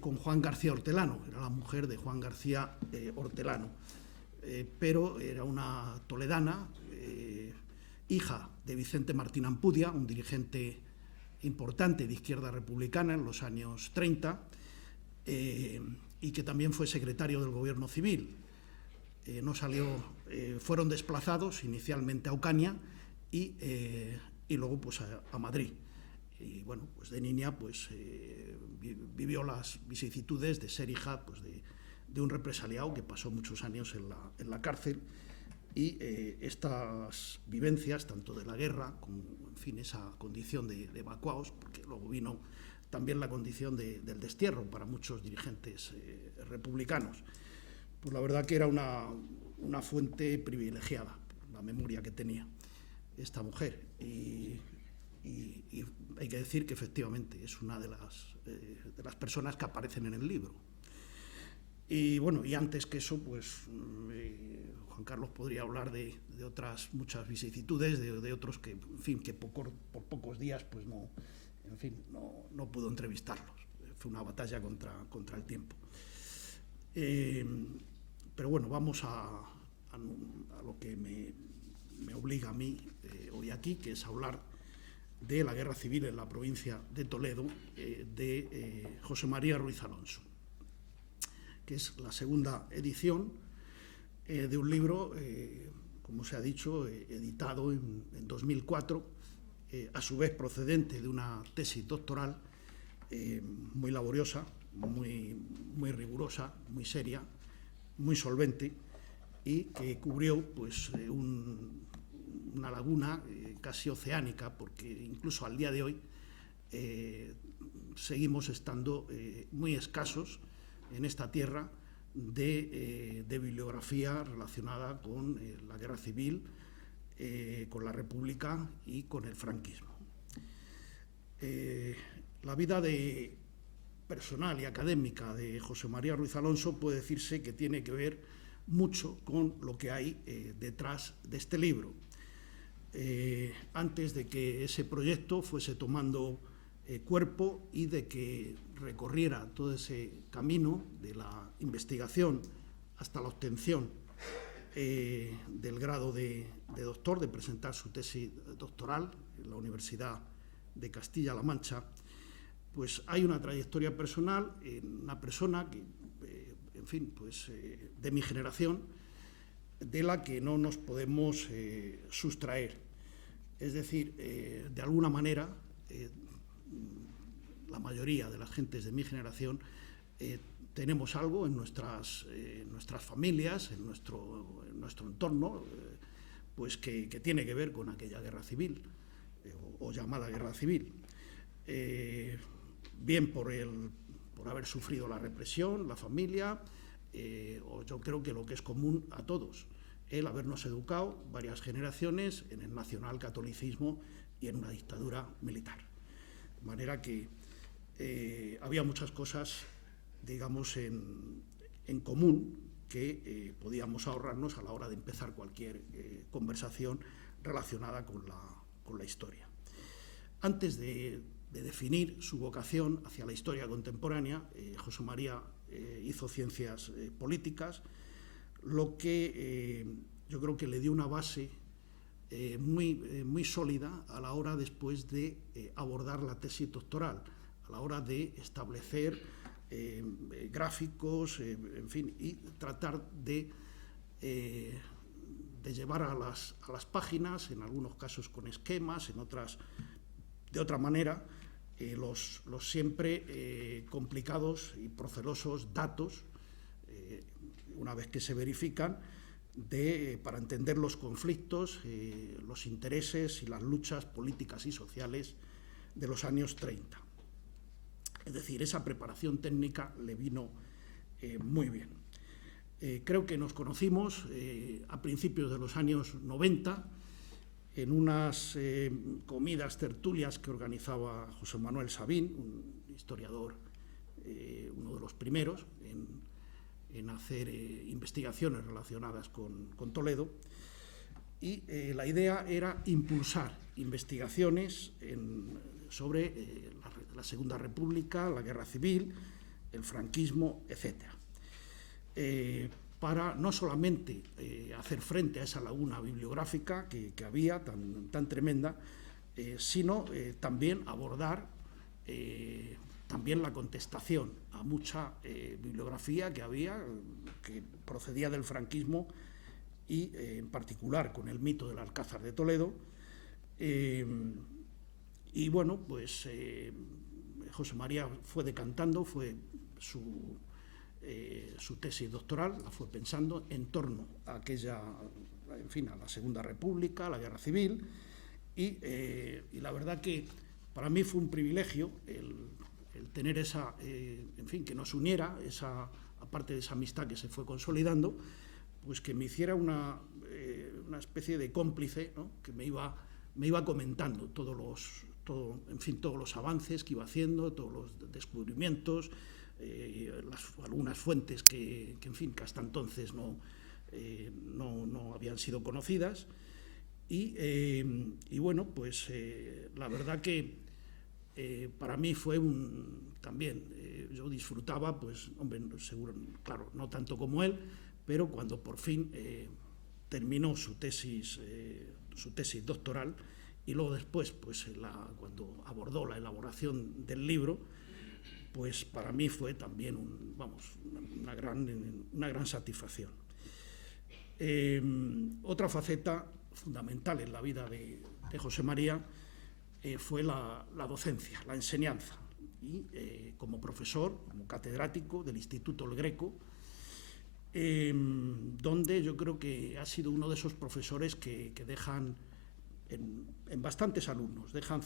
con Juan García Hortelano. Era la mujer de Juan García Hortelano, pero era una toledana, hija de Vicente Martín Ampudia, un dirigente importante de izquierda republicana en los años 30, y que también fue secretario del Gobierno Civil. Fueron desplazados inicialmente a Ocaña y luego pues a Madrid. Y bueno, pues de niña pues vivió las vicisitudes de ser hija pues de un represaliado que pasó muchos años en la cárcel, y estas vivencias tanto de la guerra como, en fin, esa condición de evacuados, porque luego vino también la condición del destierro para muchos dirigentes republicanos. Pues la verdad que era una fuente privilegiada, la memoria que tenía esta mujer, y hay que decir que efectivamente es una de las personas que aparecen en el libro. Y bueno, y antes que eso, pues Juan Carlos podría hablar de otras muchas vicisitudes, de otros que, en fin, que por pocos días pues no pudo entrevistarlos. Fue una batalla contra el tiempo. Pero bueno, vamos a lo que me obliga a mí hoy aquí, que es hablar de la guerra civil en la provincia de Toledo, de José María Ruiz Alonso, que es la segunda edición de un libro, como se ha dicho, editado en 2004, a su vez procedente de una tesis doctoral muy laboriosa, muy rigurosa, muy seria, muy solvente, y que cubrió pues una laguna casi oceánica, porque incluso al día de hoy seguimos estando muy escasos en esta tierra de bibliografía relacionada con la guerra civil, con la República y con el franquismo. La vida personal y académica de José María Ruiz Alonso puede decirse que tiene que ver mucho con lo que hay detrás de este libro. Antes de que ese proyecto fuese tomando cuerpo y de que recorriera todo ese camino de la investigación hasta la obtención del grado de doctor, de presentar su tesis doctoral en la Universidad de Castilla-La Mancha, pues hay una trayectoria personal en una persona que, en fin, pues de mi generación, de la que no nos podemos sustraer. Es decir, de alguna manera, la mayoría de las gentes de mi generación tenemos algo en nuestras familias, en nuestro entorno, pues que tiene que ver con aquella guerra civil, o llamada guerra civil. Bien por haber sufrido la represión, la familia, o yo creo que lo que es común a todos, el habernos educado varias generaciones en el nacionalcatolicismo y en una dictadura militar. De manera que había muchas cosas, digamos, en común que podíamos ahorrarnos a la hora de empezar cualquier conversación relacionada con la historia. Antes de definir su vocación hacia la historia contemporánea, José María hizo ciencias políticas, lo que yo creo que le dio una base muy sólida a la hora después de abordar la tesis doctoral, a la hora de establecer gráficos, en fin, y tratar de llevar a las páginas, en algunos casos con esquemas, en otras de otra manera, los siempre complicados y procelosos datos, una vez que se verifican, para entender los conflictos, los intereses y las luchas políticas y sociales de los años 30. Es decir, esa preparación técnica le vino muy bien. Creo que nos conocimos a principios de los años 90 en unas comidas, tertulias que organizaba José Manuel Sabín, un historiador, uno de los primeros en hacer investigaciones relacionadas con Toledo, y la idea era impulsar investigaciones sobre la Segunda República, la Guerra Civil, el franquismo, etc. Para no solamente hacer frente a esa laguna bibliográfica que había tan tremenda, sino también abordar también la contestación a mucha bibliografía que había, que procedía del franquismo y en particular con el mito del Alcázar de Toledo. Y bueno, pues José María fue decantando, fue su tesis doctoral, la fue pensando en torno a aquella, en fin, a la Segunda República, a la Guerra Civil, y la verdad que para mí fue un privilegio el tener esa, en fin, que nos uniera, aparte de esa amistad que se fue consolidando, pues que me hiciera una especie de cómplice, ¿no?, que me iba comentando todos los avances que iba haciendo, todos los descubrimientos, algunas fuentes que en fin, que hasta entonces no habían sido conocidas, y bueno, pues la verdad que para mí fue también, yo disfrutaba, pues, hombre, seguro, claro, no tanto como él, pero cuando por fin terminó su tesis doctoral, y luego después, pues, cuando abordó la elaboración del libro, pues para mí fue también una gran satisfacción. Otra faceta fundamental en la vida de José María fue la docencia, la enseñanza, y como profesor, como catedrático del Instituto El Greco, donde yo creo que ha sido uno de esos profesores que dejan en bastantes alumnos, dejan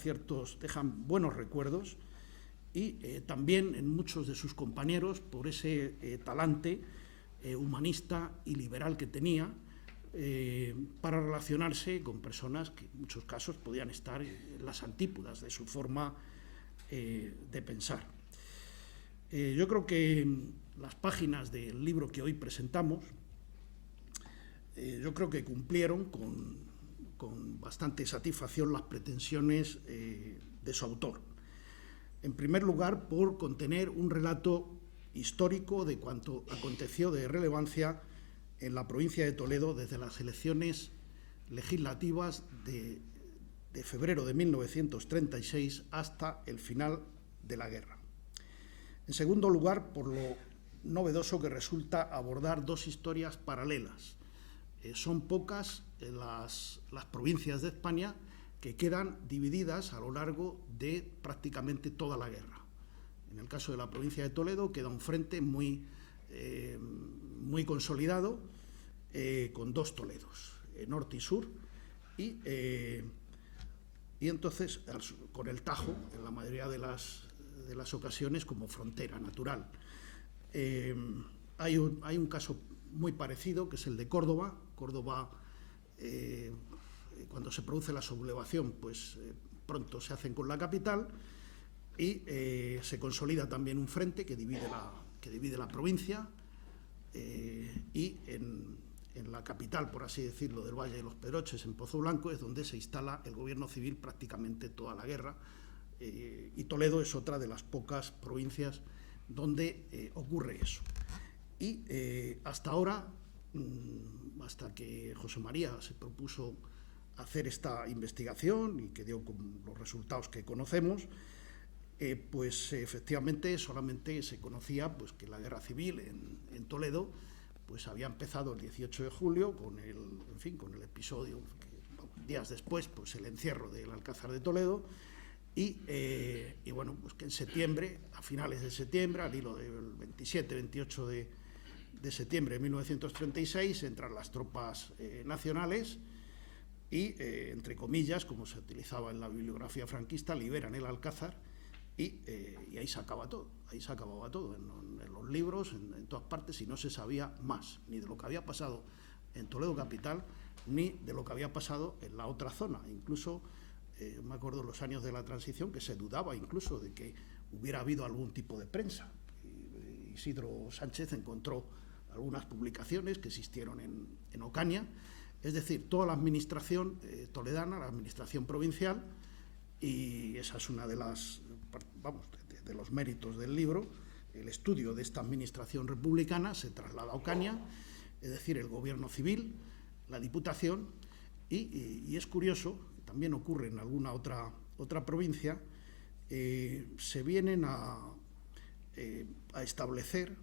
buenos recuerdos, y también en muchos de sus compañeros por ese talante humanista y liberal que tenía para relacionarse con personas que en muchos casos podían estar en las antípodas de su forma de pensar. Yo creo que las páginas del libro que hoy presentamos yo creo que cumplieron con bastante satisfacción las pretensiones de su autor. En primer lugar, por contener un relato histórico de cuanto aconteció de relevancia en la provincia de Toledo desde las elecciones legislativas de febrero de 1936 hasta el final de la guerra. En segundo lugar, por lo novedoso que resulta abordar dos historias paralelas. Son pocas las provincias de España que quedan divididas a lo largo de prácticamente toda la guerra. En el caso de la provincia de Toledo queda un frente muy consolidado, con dos Toledos, norte y sur, y entonces con el Tajo, en la mayoría de las ocasiones, como frontera natural. Hay un caso muy parecido, que es el de Córdoba. Córdoba, cuando se produce la sublevación, pues pronto se hacen con la capital, y se consolida también un frente que divide la provincia, y en la capital, por así decirlo, del Valle de los Pedroches, en Pozo Blanco, es donde se instala el gobierno civil prácticamente toda la guerra, y Toledo es otra de las pocas provincias donde ocurre eso. Y hasta ahora, hasta que José María se propuso hacer esta investigación y que dio con los resultados que conocemos, pues efectivamente solamente se conocía pues que la guerra civil en Toledo pues había empezado el 18 de julio con el episodio que, días después, pues el encierro del Alcázar de Toledo, y bueno, pues que en septiembre, a finales de septiembre, al hilo del 27-28 de septiembre de 1936, entran las tropas nacionales y, entre comillas, como se utilizaba en la bibliografía franquista, liberan el Alcázar, y ahí se acaba todo. Ahí se acababa todo, en los libros, en todas partes, y no se sabía más, ni de lo que había pasado en Toledo capital, ni de lo que había pasado en la otra zona. Incluso, me acuerdo en los años de la transición, que se dudaba incluso de que hubiera habido algún tipo de prensa. Isidro Sánchez encontró algunas publicaciones que existieron en Ocaña, es decir, toda la administración toledana, la administración provincial, y esa es una de los méritos del libro. El estudio de esta administración republicana se traslada a Ocaña, es decir, el gobierno civil, la Diputación, y es curioso, también ocurre en alguna otra provincia, se vienen a establecer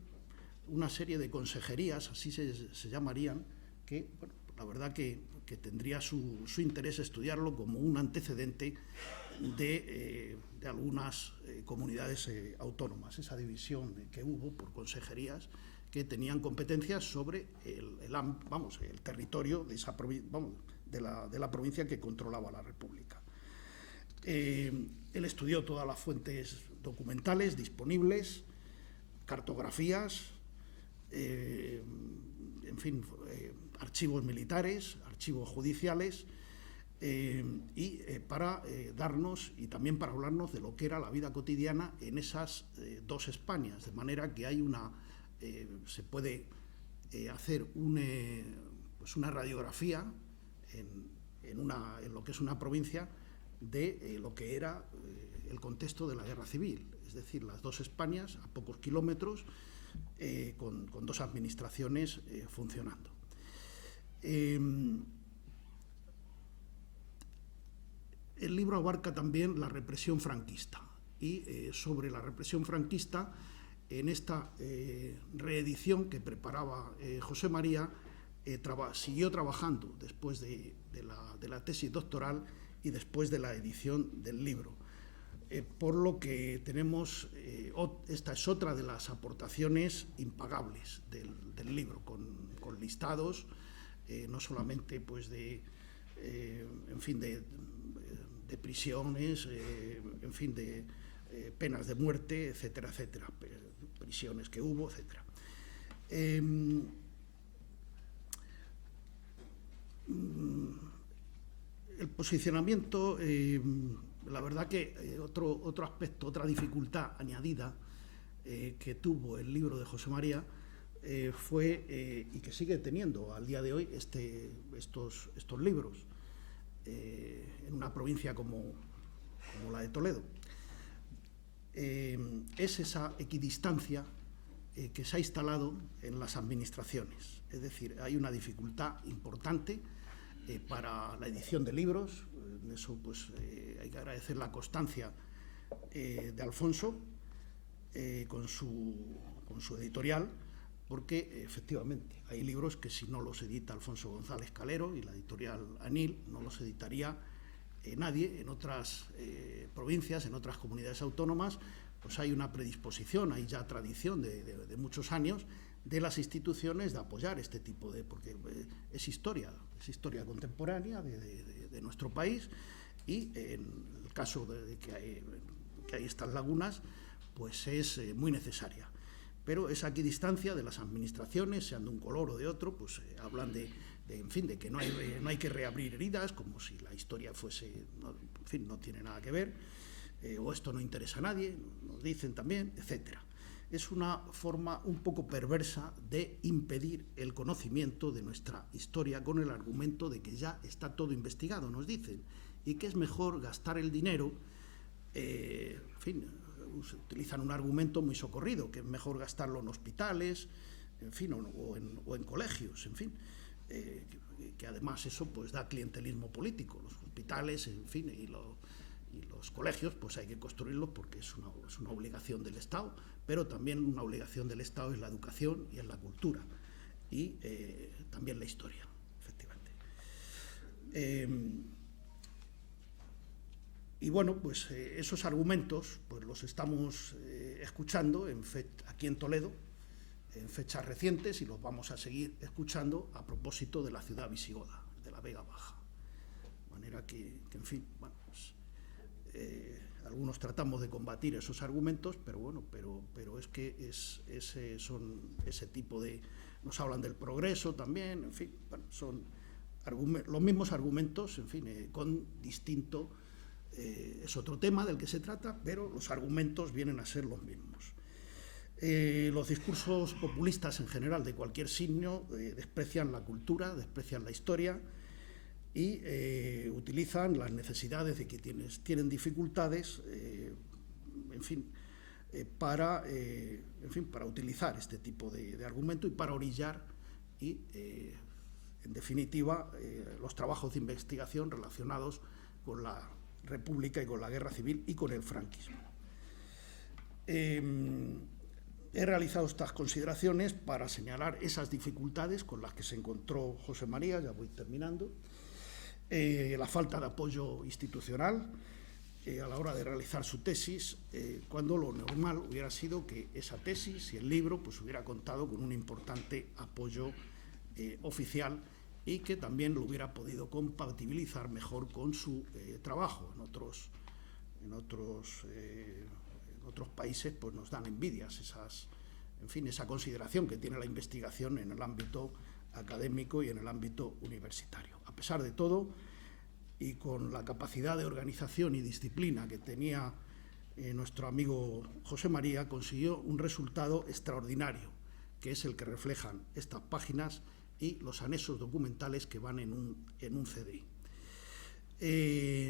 una serie de consejerías, así se llamarían, que bueno, la verdad que tendría su interés estudiarlo como un antecedente de algunas comunidades autónomas, esa división que hubo por consejerías que tenían competencias sobre el territorio de esa de la provincia que controlaba la República. Él estudió todas las fuentes documentales disponibles, cartografías, archivos militares, archivos judiciales, para darnos y también para hablarnos de lo que era la vida cotidiana en esas dos Españas, de manera que hay se puede hacer una radiografía en lo que es una provincia de lo que era el contexto de la guerra civil, es decir, las dos Españas a pocos kilómetros, con dos administraciones funcionando. El libro abarca también la represión franquista, y sobre la represión franquista, en esta reedición que preparaba José María, siguió trabajando después de la tesis doctoral y después de la edición del libro. Por lo que tenemos, esta es otra de las aportaciones impagables del libro, con listados, no solamente pues de prisiones, de penas de muerte, etcétera, etcétera, prisiones que hubo, etcétera. El posicionamiento, la verdad que otro aspecto, otra dificultad añadida que tuvo el libro de José María fue, y que sigue teniendo al día de hoy, estos libros en una provincia como la de Toledo. Es esa equidistancia que se ha instalado en las administraciones. Es decir, hay una dificultad importante para la edición de libros. En eso pues, hay que agradecer la constancia de Alfonso con su editorial, porque efectivamente hay libros que si no los edita Alfonso González Calero y la editorial Anil, no los editaría nadie. En otras provincias, en otras comunidades autónomas, pues hay una predisposición, hay ya tradición de muchos años de las instituciones de apoyar este tipo de... porque es historia contemporánea de nuestro país, y en el caso de que hay estas lagunas, pues es muy necesaria. Pero esa equidistancia de las administraciones, sean de un color o de otro, pues hablan de que no hay que reabrir heridas, como si la historia fuese, en fin, no tiene nada que ver, o esto no interesa a nadie, nos dicen también, etcétera. Es una forma un poco perversa de impedir el conocimiento de nuestra historia con el argumento de que ya está todo investigado, nos dicen, y que es mejor gastar el dinero, en fin, utilizan un argumento muy socorrido, que es mejor gastarlo en hospitales, en fin, o en colegios, en fin, que además eso pues da clientelismo político. Los hospitales, en fin, y los colegios pues hay que construirlos porque es una obligación del Estado, pero también una obligación del Estado es la educación y es la cultura, y también la historia, efectivamente. Y bueno, pues esos argumentos pues los estamos escuchando aquí en Toledo en fechas recientes, y los vamos a seguir escuchando a propósito de la ciudad visigoda, de la Vega Baja. De manera que en fin, bueno, pues, algunos tratamos de combatir esos argumentos, pero bueno, pero es que son ese tipo de... Nos hablan del progreso también, en fin, bueno, son los mismos argumentos, en fin, con distinto... es otro tema del que se trata, pero los argumentos vienen a ser los mismos. Los discursos populistas en general de cualquier signo desprecian la cultura, desprecian la historia y utilizan las necesidades de quienes tienen dificultades, para utilizar este tipo de argumento y para orillar y, en definitiva, los trabajos de investigación relacionados con la República y con la Guerra Civil y con el franquismo. He realizado estas consideraciones para señalar esas dificultades con las que se encontró José María, ya voy terminando, la falta de apoyo institucional a la hora de realizar su tesis, cuando lo normal hubiera sido que esa tesis y el libro pues hubiera contado con un importante apoyo oficial, y que también lo hubiera podido compatibilizar mejor con su trabajo. En otros países pues nos dan envidias esa consideración que tiene la investigación en el ámbito académico y en el ámbito universitario. A pesar de todo, y con la capacidad de organización y disciplina que tenía nuestro amigo José María, consiguió un resultado extraordinario, que es el que reflejan estas páginas y los anexos documentales que van en un CDI.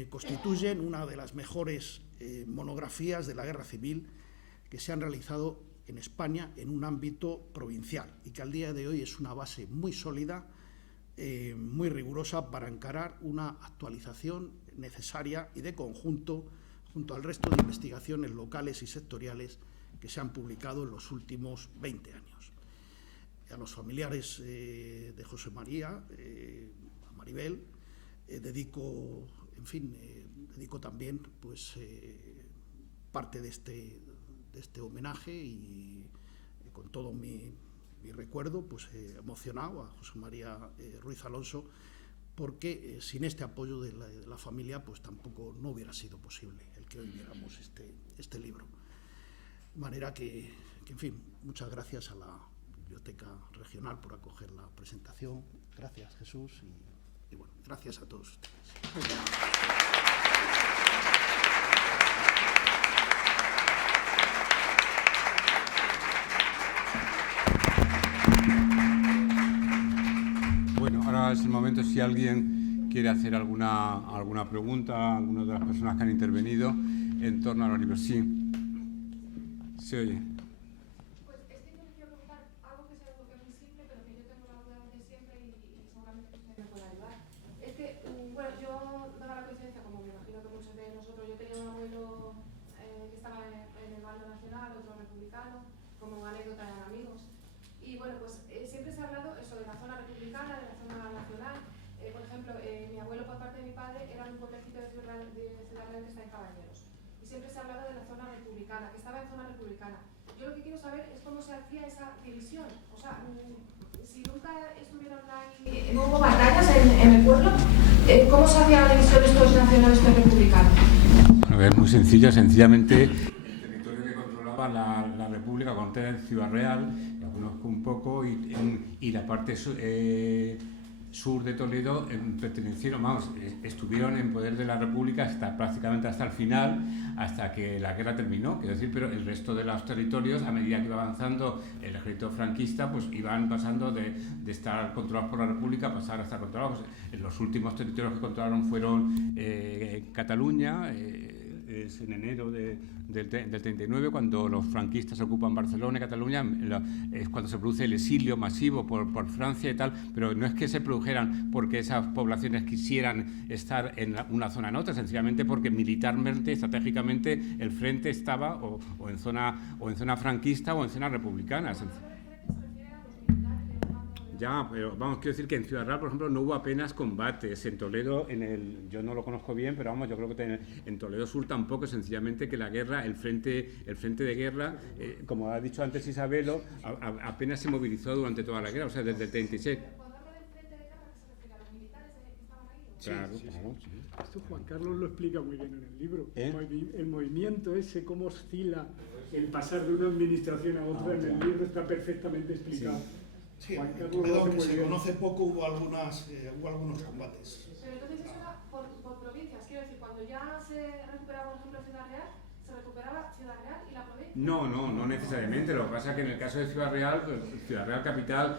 Constituyen una de las mejores monografías de la Guerra Civil que se han realizado en España en un ámbito provincial, y que al día de hoy es una base muy sólida, muy rigurosa para encarar una actualización necesaria y de conjunto junto al resto de investigaciones locales y sectoriales que se han publicado en los últimos 20 años. A los familiares de José María, a Maribel, dedico también pues, parte de este homenaje, y con todo mi recuerdo pues, emocionado a José María Ruiz Alonso, porque sin este apoyo de la familia pues tampoco no hubiera sido posible el que hoy viéramos este libro. De manera que, en fin, muchas gracias a la Biblioteca Regional por acoger la presentación. Gracias, Jesús, y bueno, gracias a todos ustedes. ahora es el momento si alguien quiere hacer alguna pregunta, alguna de las personas que han intervenido en torno a la universidad. Sí. Se oye. Pues es que yo me quiero preguntar algo que es muy simple, pero que yo tengo la duda de siempre y seguramente usted me pueda ayudar. Es que, bueno, yo daba la coincidencia, como me imagino que muchos de nosotros, yo tenía un abuelo que estaba en el bando nacional, otro republicano, como anécdota eran amigos. Y bueno, pues siempre se ha hablado eso de la zona republicana, de la zona nacional. Por ejemplo, mi abuelo por parte de mi padre era de un pueblecito de Ciudad Real que está en Caballeros. Y siempre se ha hablado de la zona republicana, que estaba en zona republicana. Yo lo que quiero saber es cómo se hacía esa división. O sea, si nunca estuvieron ahí, no hubo batallas en el pueblo, ¿cómo se hacía la división estos nacionales y republicanos? A ver, muy sencilla, sencillamente el territorio que controlaba la República contra el Ciudad Real, lo conozco un poco, y la parte sur de Toledo pertenecieron, estuvieron en poder de la República prácticamente hasta el final, hasta que la guerra terminó, quiero decir, pero el resto de los territorios, a medida que iba avanzando el ejército franquista, pues iban pasando de estar controlados por la República a pasar a estar controlados. Los últimos territorios que controlaron fueron Cataluña, es en enero del 39, cuando los franquistas ocupan Barcelona y Cataluña, es cuando se produce el exilio masivo por Francia y tal, pero no es que se produjeran porque esas poblaciones quisieran estar en una zona en otra, sencillamente porque militarmente, estratégicamente, el frente estaba o en zona franquista o en zona republicana. Ya, pero vamos, quiero decir que en Ciudad Real, por ejemplo, no hubo apenas combates. En Toledo, yo no lo conozco bien, pero vamos, yo creo que en Toledo Sur tampoco, sencillamente que la guerra, el frente de guerra, como ha dicho antes Isabelo, apenas se movilizó durante toda la guerra, o sea, desde el 36. Cuando habla del frente de guerra, ¿qué se refiere? ¿A los militares que estaban ahí? Claro, Sí. claro. Esto Juan Carlos lo explica muy bien en el libro. El movimiento ese, cómo oscila el pasar de una administración a otra, en el libro está perfectamente explicado. Sí, Juan en Carlos Toledo, lo hace que muy se bien. conoce poco, hubo algunos combates. Pero entonces eso era por provincias, quiero decir, cuando ya se recuperaba, por ejemplo, Ciudad Real, se recuperaba Ciudad Real y la provincia. No necesariamente. Lo que pasa es que en el caso de Ciudad Real, Ciudad Real capital,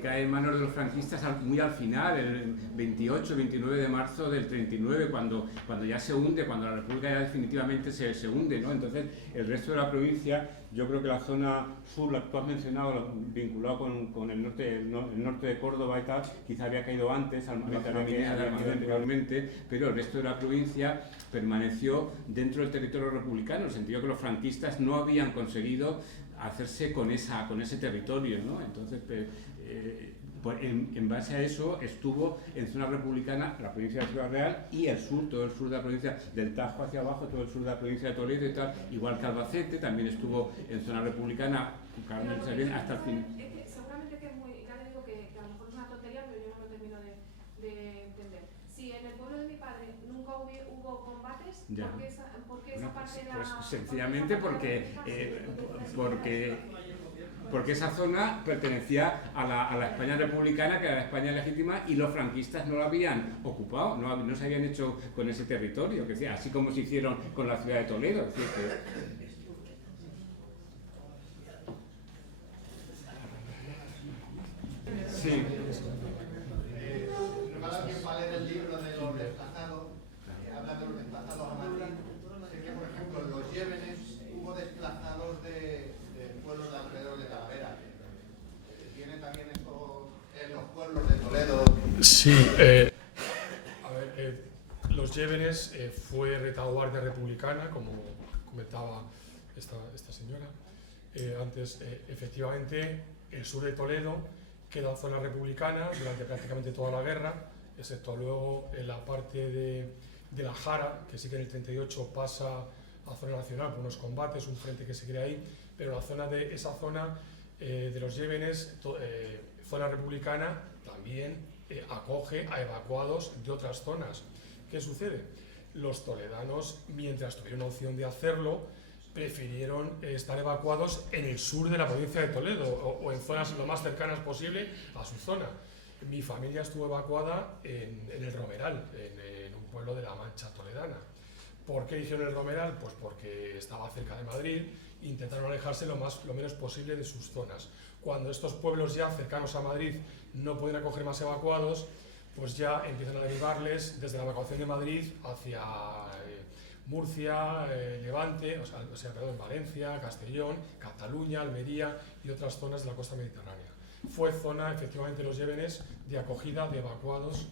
cae en manos de los franquistas muy al final, el 28-29 de marzo del 39, cuando ya se hunde, cuando la República ya definitivamente se hunde, ¿no? Entonces, el resto de la provincia, yo creo que la zona sur, la que tú has mencionado, vinculado con el norte de Córdoba y tal, quizá había caído antes, anteriormente, pero el resto de la provincia permaneció dentro del territorio republicano, en el sentido que los franquistas no habían conseguido hacerse con ese territorio, ¿no? Entonces, pues en base a eso estuvo en zona republicana la provincia de Ciudad Real y el sur, todo el sur de la provincia del Tajo hacia abajo, todo el sur de la provincia de Toledo y tal, igual que Albacete, también estuvo en zona republicana, Carmen Sabien, hasta el fin. Seguramente que es muy, ya le digo que a lo mejor es una tontería, pero yo no lo termino de entender. Si en el pueblo de mi padre nunca hubo combates, ¿por qué esa parte era...? Pues sencillamente porque esa zona pertenecía a la España republicana, que era la España legítima, y los franquistas no la habían ocupado, no se habían hecho con ese territorio, que decía, así como se hicieron con la ciudad de Toledo. Es decir, sí. Me va a dar tiempo a leer el libro de los desplazados, habla de los desplazados a Madrid. Sé que, por ejemplo, en los Llévenes hubo desplazados de pueblos de alrededor de Talavera. ¿Tiene también esto en los pueblos de Toledo? Sí, a ver, los Llévenes fue retaguardia republicana, como comentaba esta señora. Antes, efectivamente, el sur de Toledo queda en zona republicana durante prácticamente toda la guerra, excepto luego en la parte de la Jara, que sí que en el 38 pasa a zona nacional por unos combates, un frente que se crea ahí, pero esa zona de los Llévenes, zona republicana, también acoge a evacuados de otras zonas. ¿Qué sucede? Los toledanos, mientras tuvieron opción de hacerlo, prefirieron estar evacuados en el sur de la provincia de Toledo o en zonas lo más cercanas posible a su zona. Mi familia estuvo evacuada en el Romeral, en un pueblo de la Mancha toledana. ¿Por qué hicieron el Romeral? Pues porque estaba cerca de Madrid, intentaron alejarse lo menos posible de sus zonas. Cuando estos pueblos ya cercanos a Madrid no pueden acoger más evacuados, pues ya empiezan a derivarles desde la evacuación de Madrid hacia Murcia, Levante, perdón, Valencia, Castellón, Cataluña, Almería y otras zonas de la costa mediterránea. Fue zona, efectivamente, los Llévenes de acogida de evacuados.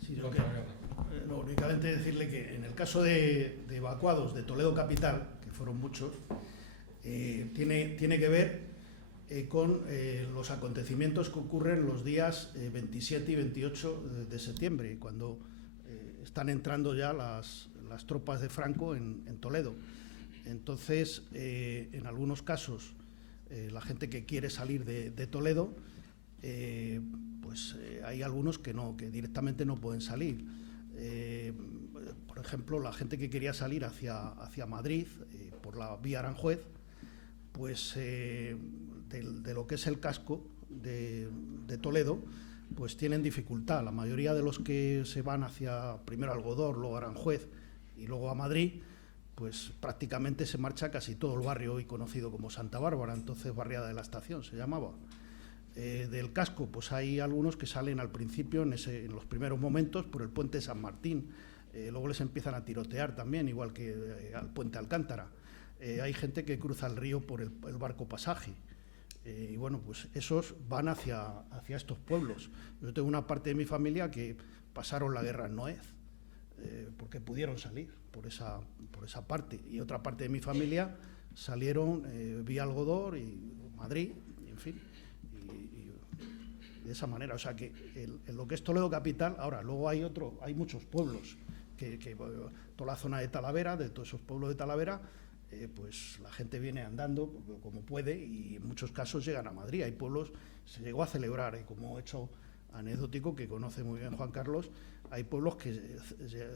Sí, únicamente decirle que en el caso de evacuados de Toledo capital, que fueron muchos, tiene que ver con los acontecimientos que ocurren los días 27 y 28 de septiembre, cuando están entrando ya las tropas de Franco en Toledo. Entonces, en algunos casos, la gente que quiere salir de Toledo, hay algunos que directamente no pueden salir. Por ejemplo, la gente que quería salir hacia Madrid por la vía Aranjuez, pues de lo que es el casco de Toledo, pues tienen dificultad. La mayoría de los que se van hacia primero Algodor, luego Aranjuez y luego a Madrid, pues prácticamente se marcha casi todo el barrio hoy conocido como Santa Bárbara, entonces Barriada de la Estación se llamaba. Del casco, pues hay algunos que salen al principio, en los primeros momentos, por el puente San Martín. Luego les empiezan a tirotear también, igual que al puente Alcántara. Hay gente que cruza el río por el barco Pasaje. Y bueno, pues esos van hacia estos pueblos. Yo tengo una parte de mi familia que pasaron la guerra en Noez, porque pudieron salir por esa parte. Y otra parte de mi familia salieron vía Algodor y Madrid, en fin. De esa manera, o sea que en lo que es Toledo capital, ahora luego hay muchos pueblos, toda la zona de Talavera, de todos esos pueblos de Talavera, pues la gente viene andando como puede y en muchos casos llegan a Madrid. Hay pueblos, se llegó a celebrar, como hecho anecdótico que conoce muy bien Juan Carlos, hay pueblos que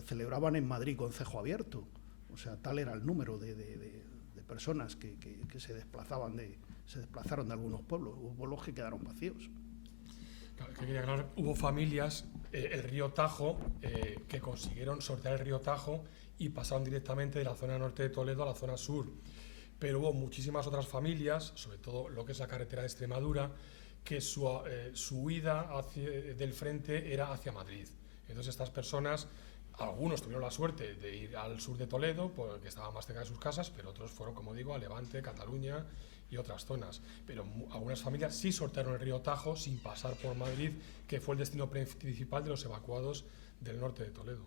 celebraban en Madrid con cejo abierto, o sea, tal era el número de personas que se desplazaron de algunos pueblos. Hubo pueblos que quedaron vacíos. Que quería aclarar, hubo familias, el río Tajo, que consiguieron sortear el río Tajo y pasaron directamente de la zona norte de Toledo a la zona sur. Pero hubo muchísimas otras familias, sobre todo lo que es la carretera de Extremadura, que su huida del frente era hacia Madrid. Entonces estas personas, algunos tuvieron la suerte de ir al sur de Toledo, porque estaba más cerca de sus casas, pero otros fueron, como digo, a Levante, Cataluña y otras zonas. Pero algunas familias sí sortearon el río Tajo sin pasar por Madrid, que fue el destino principal de los evacuados del norte de Toledo.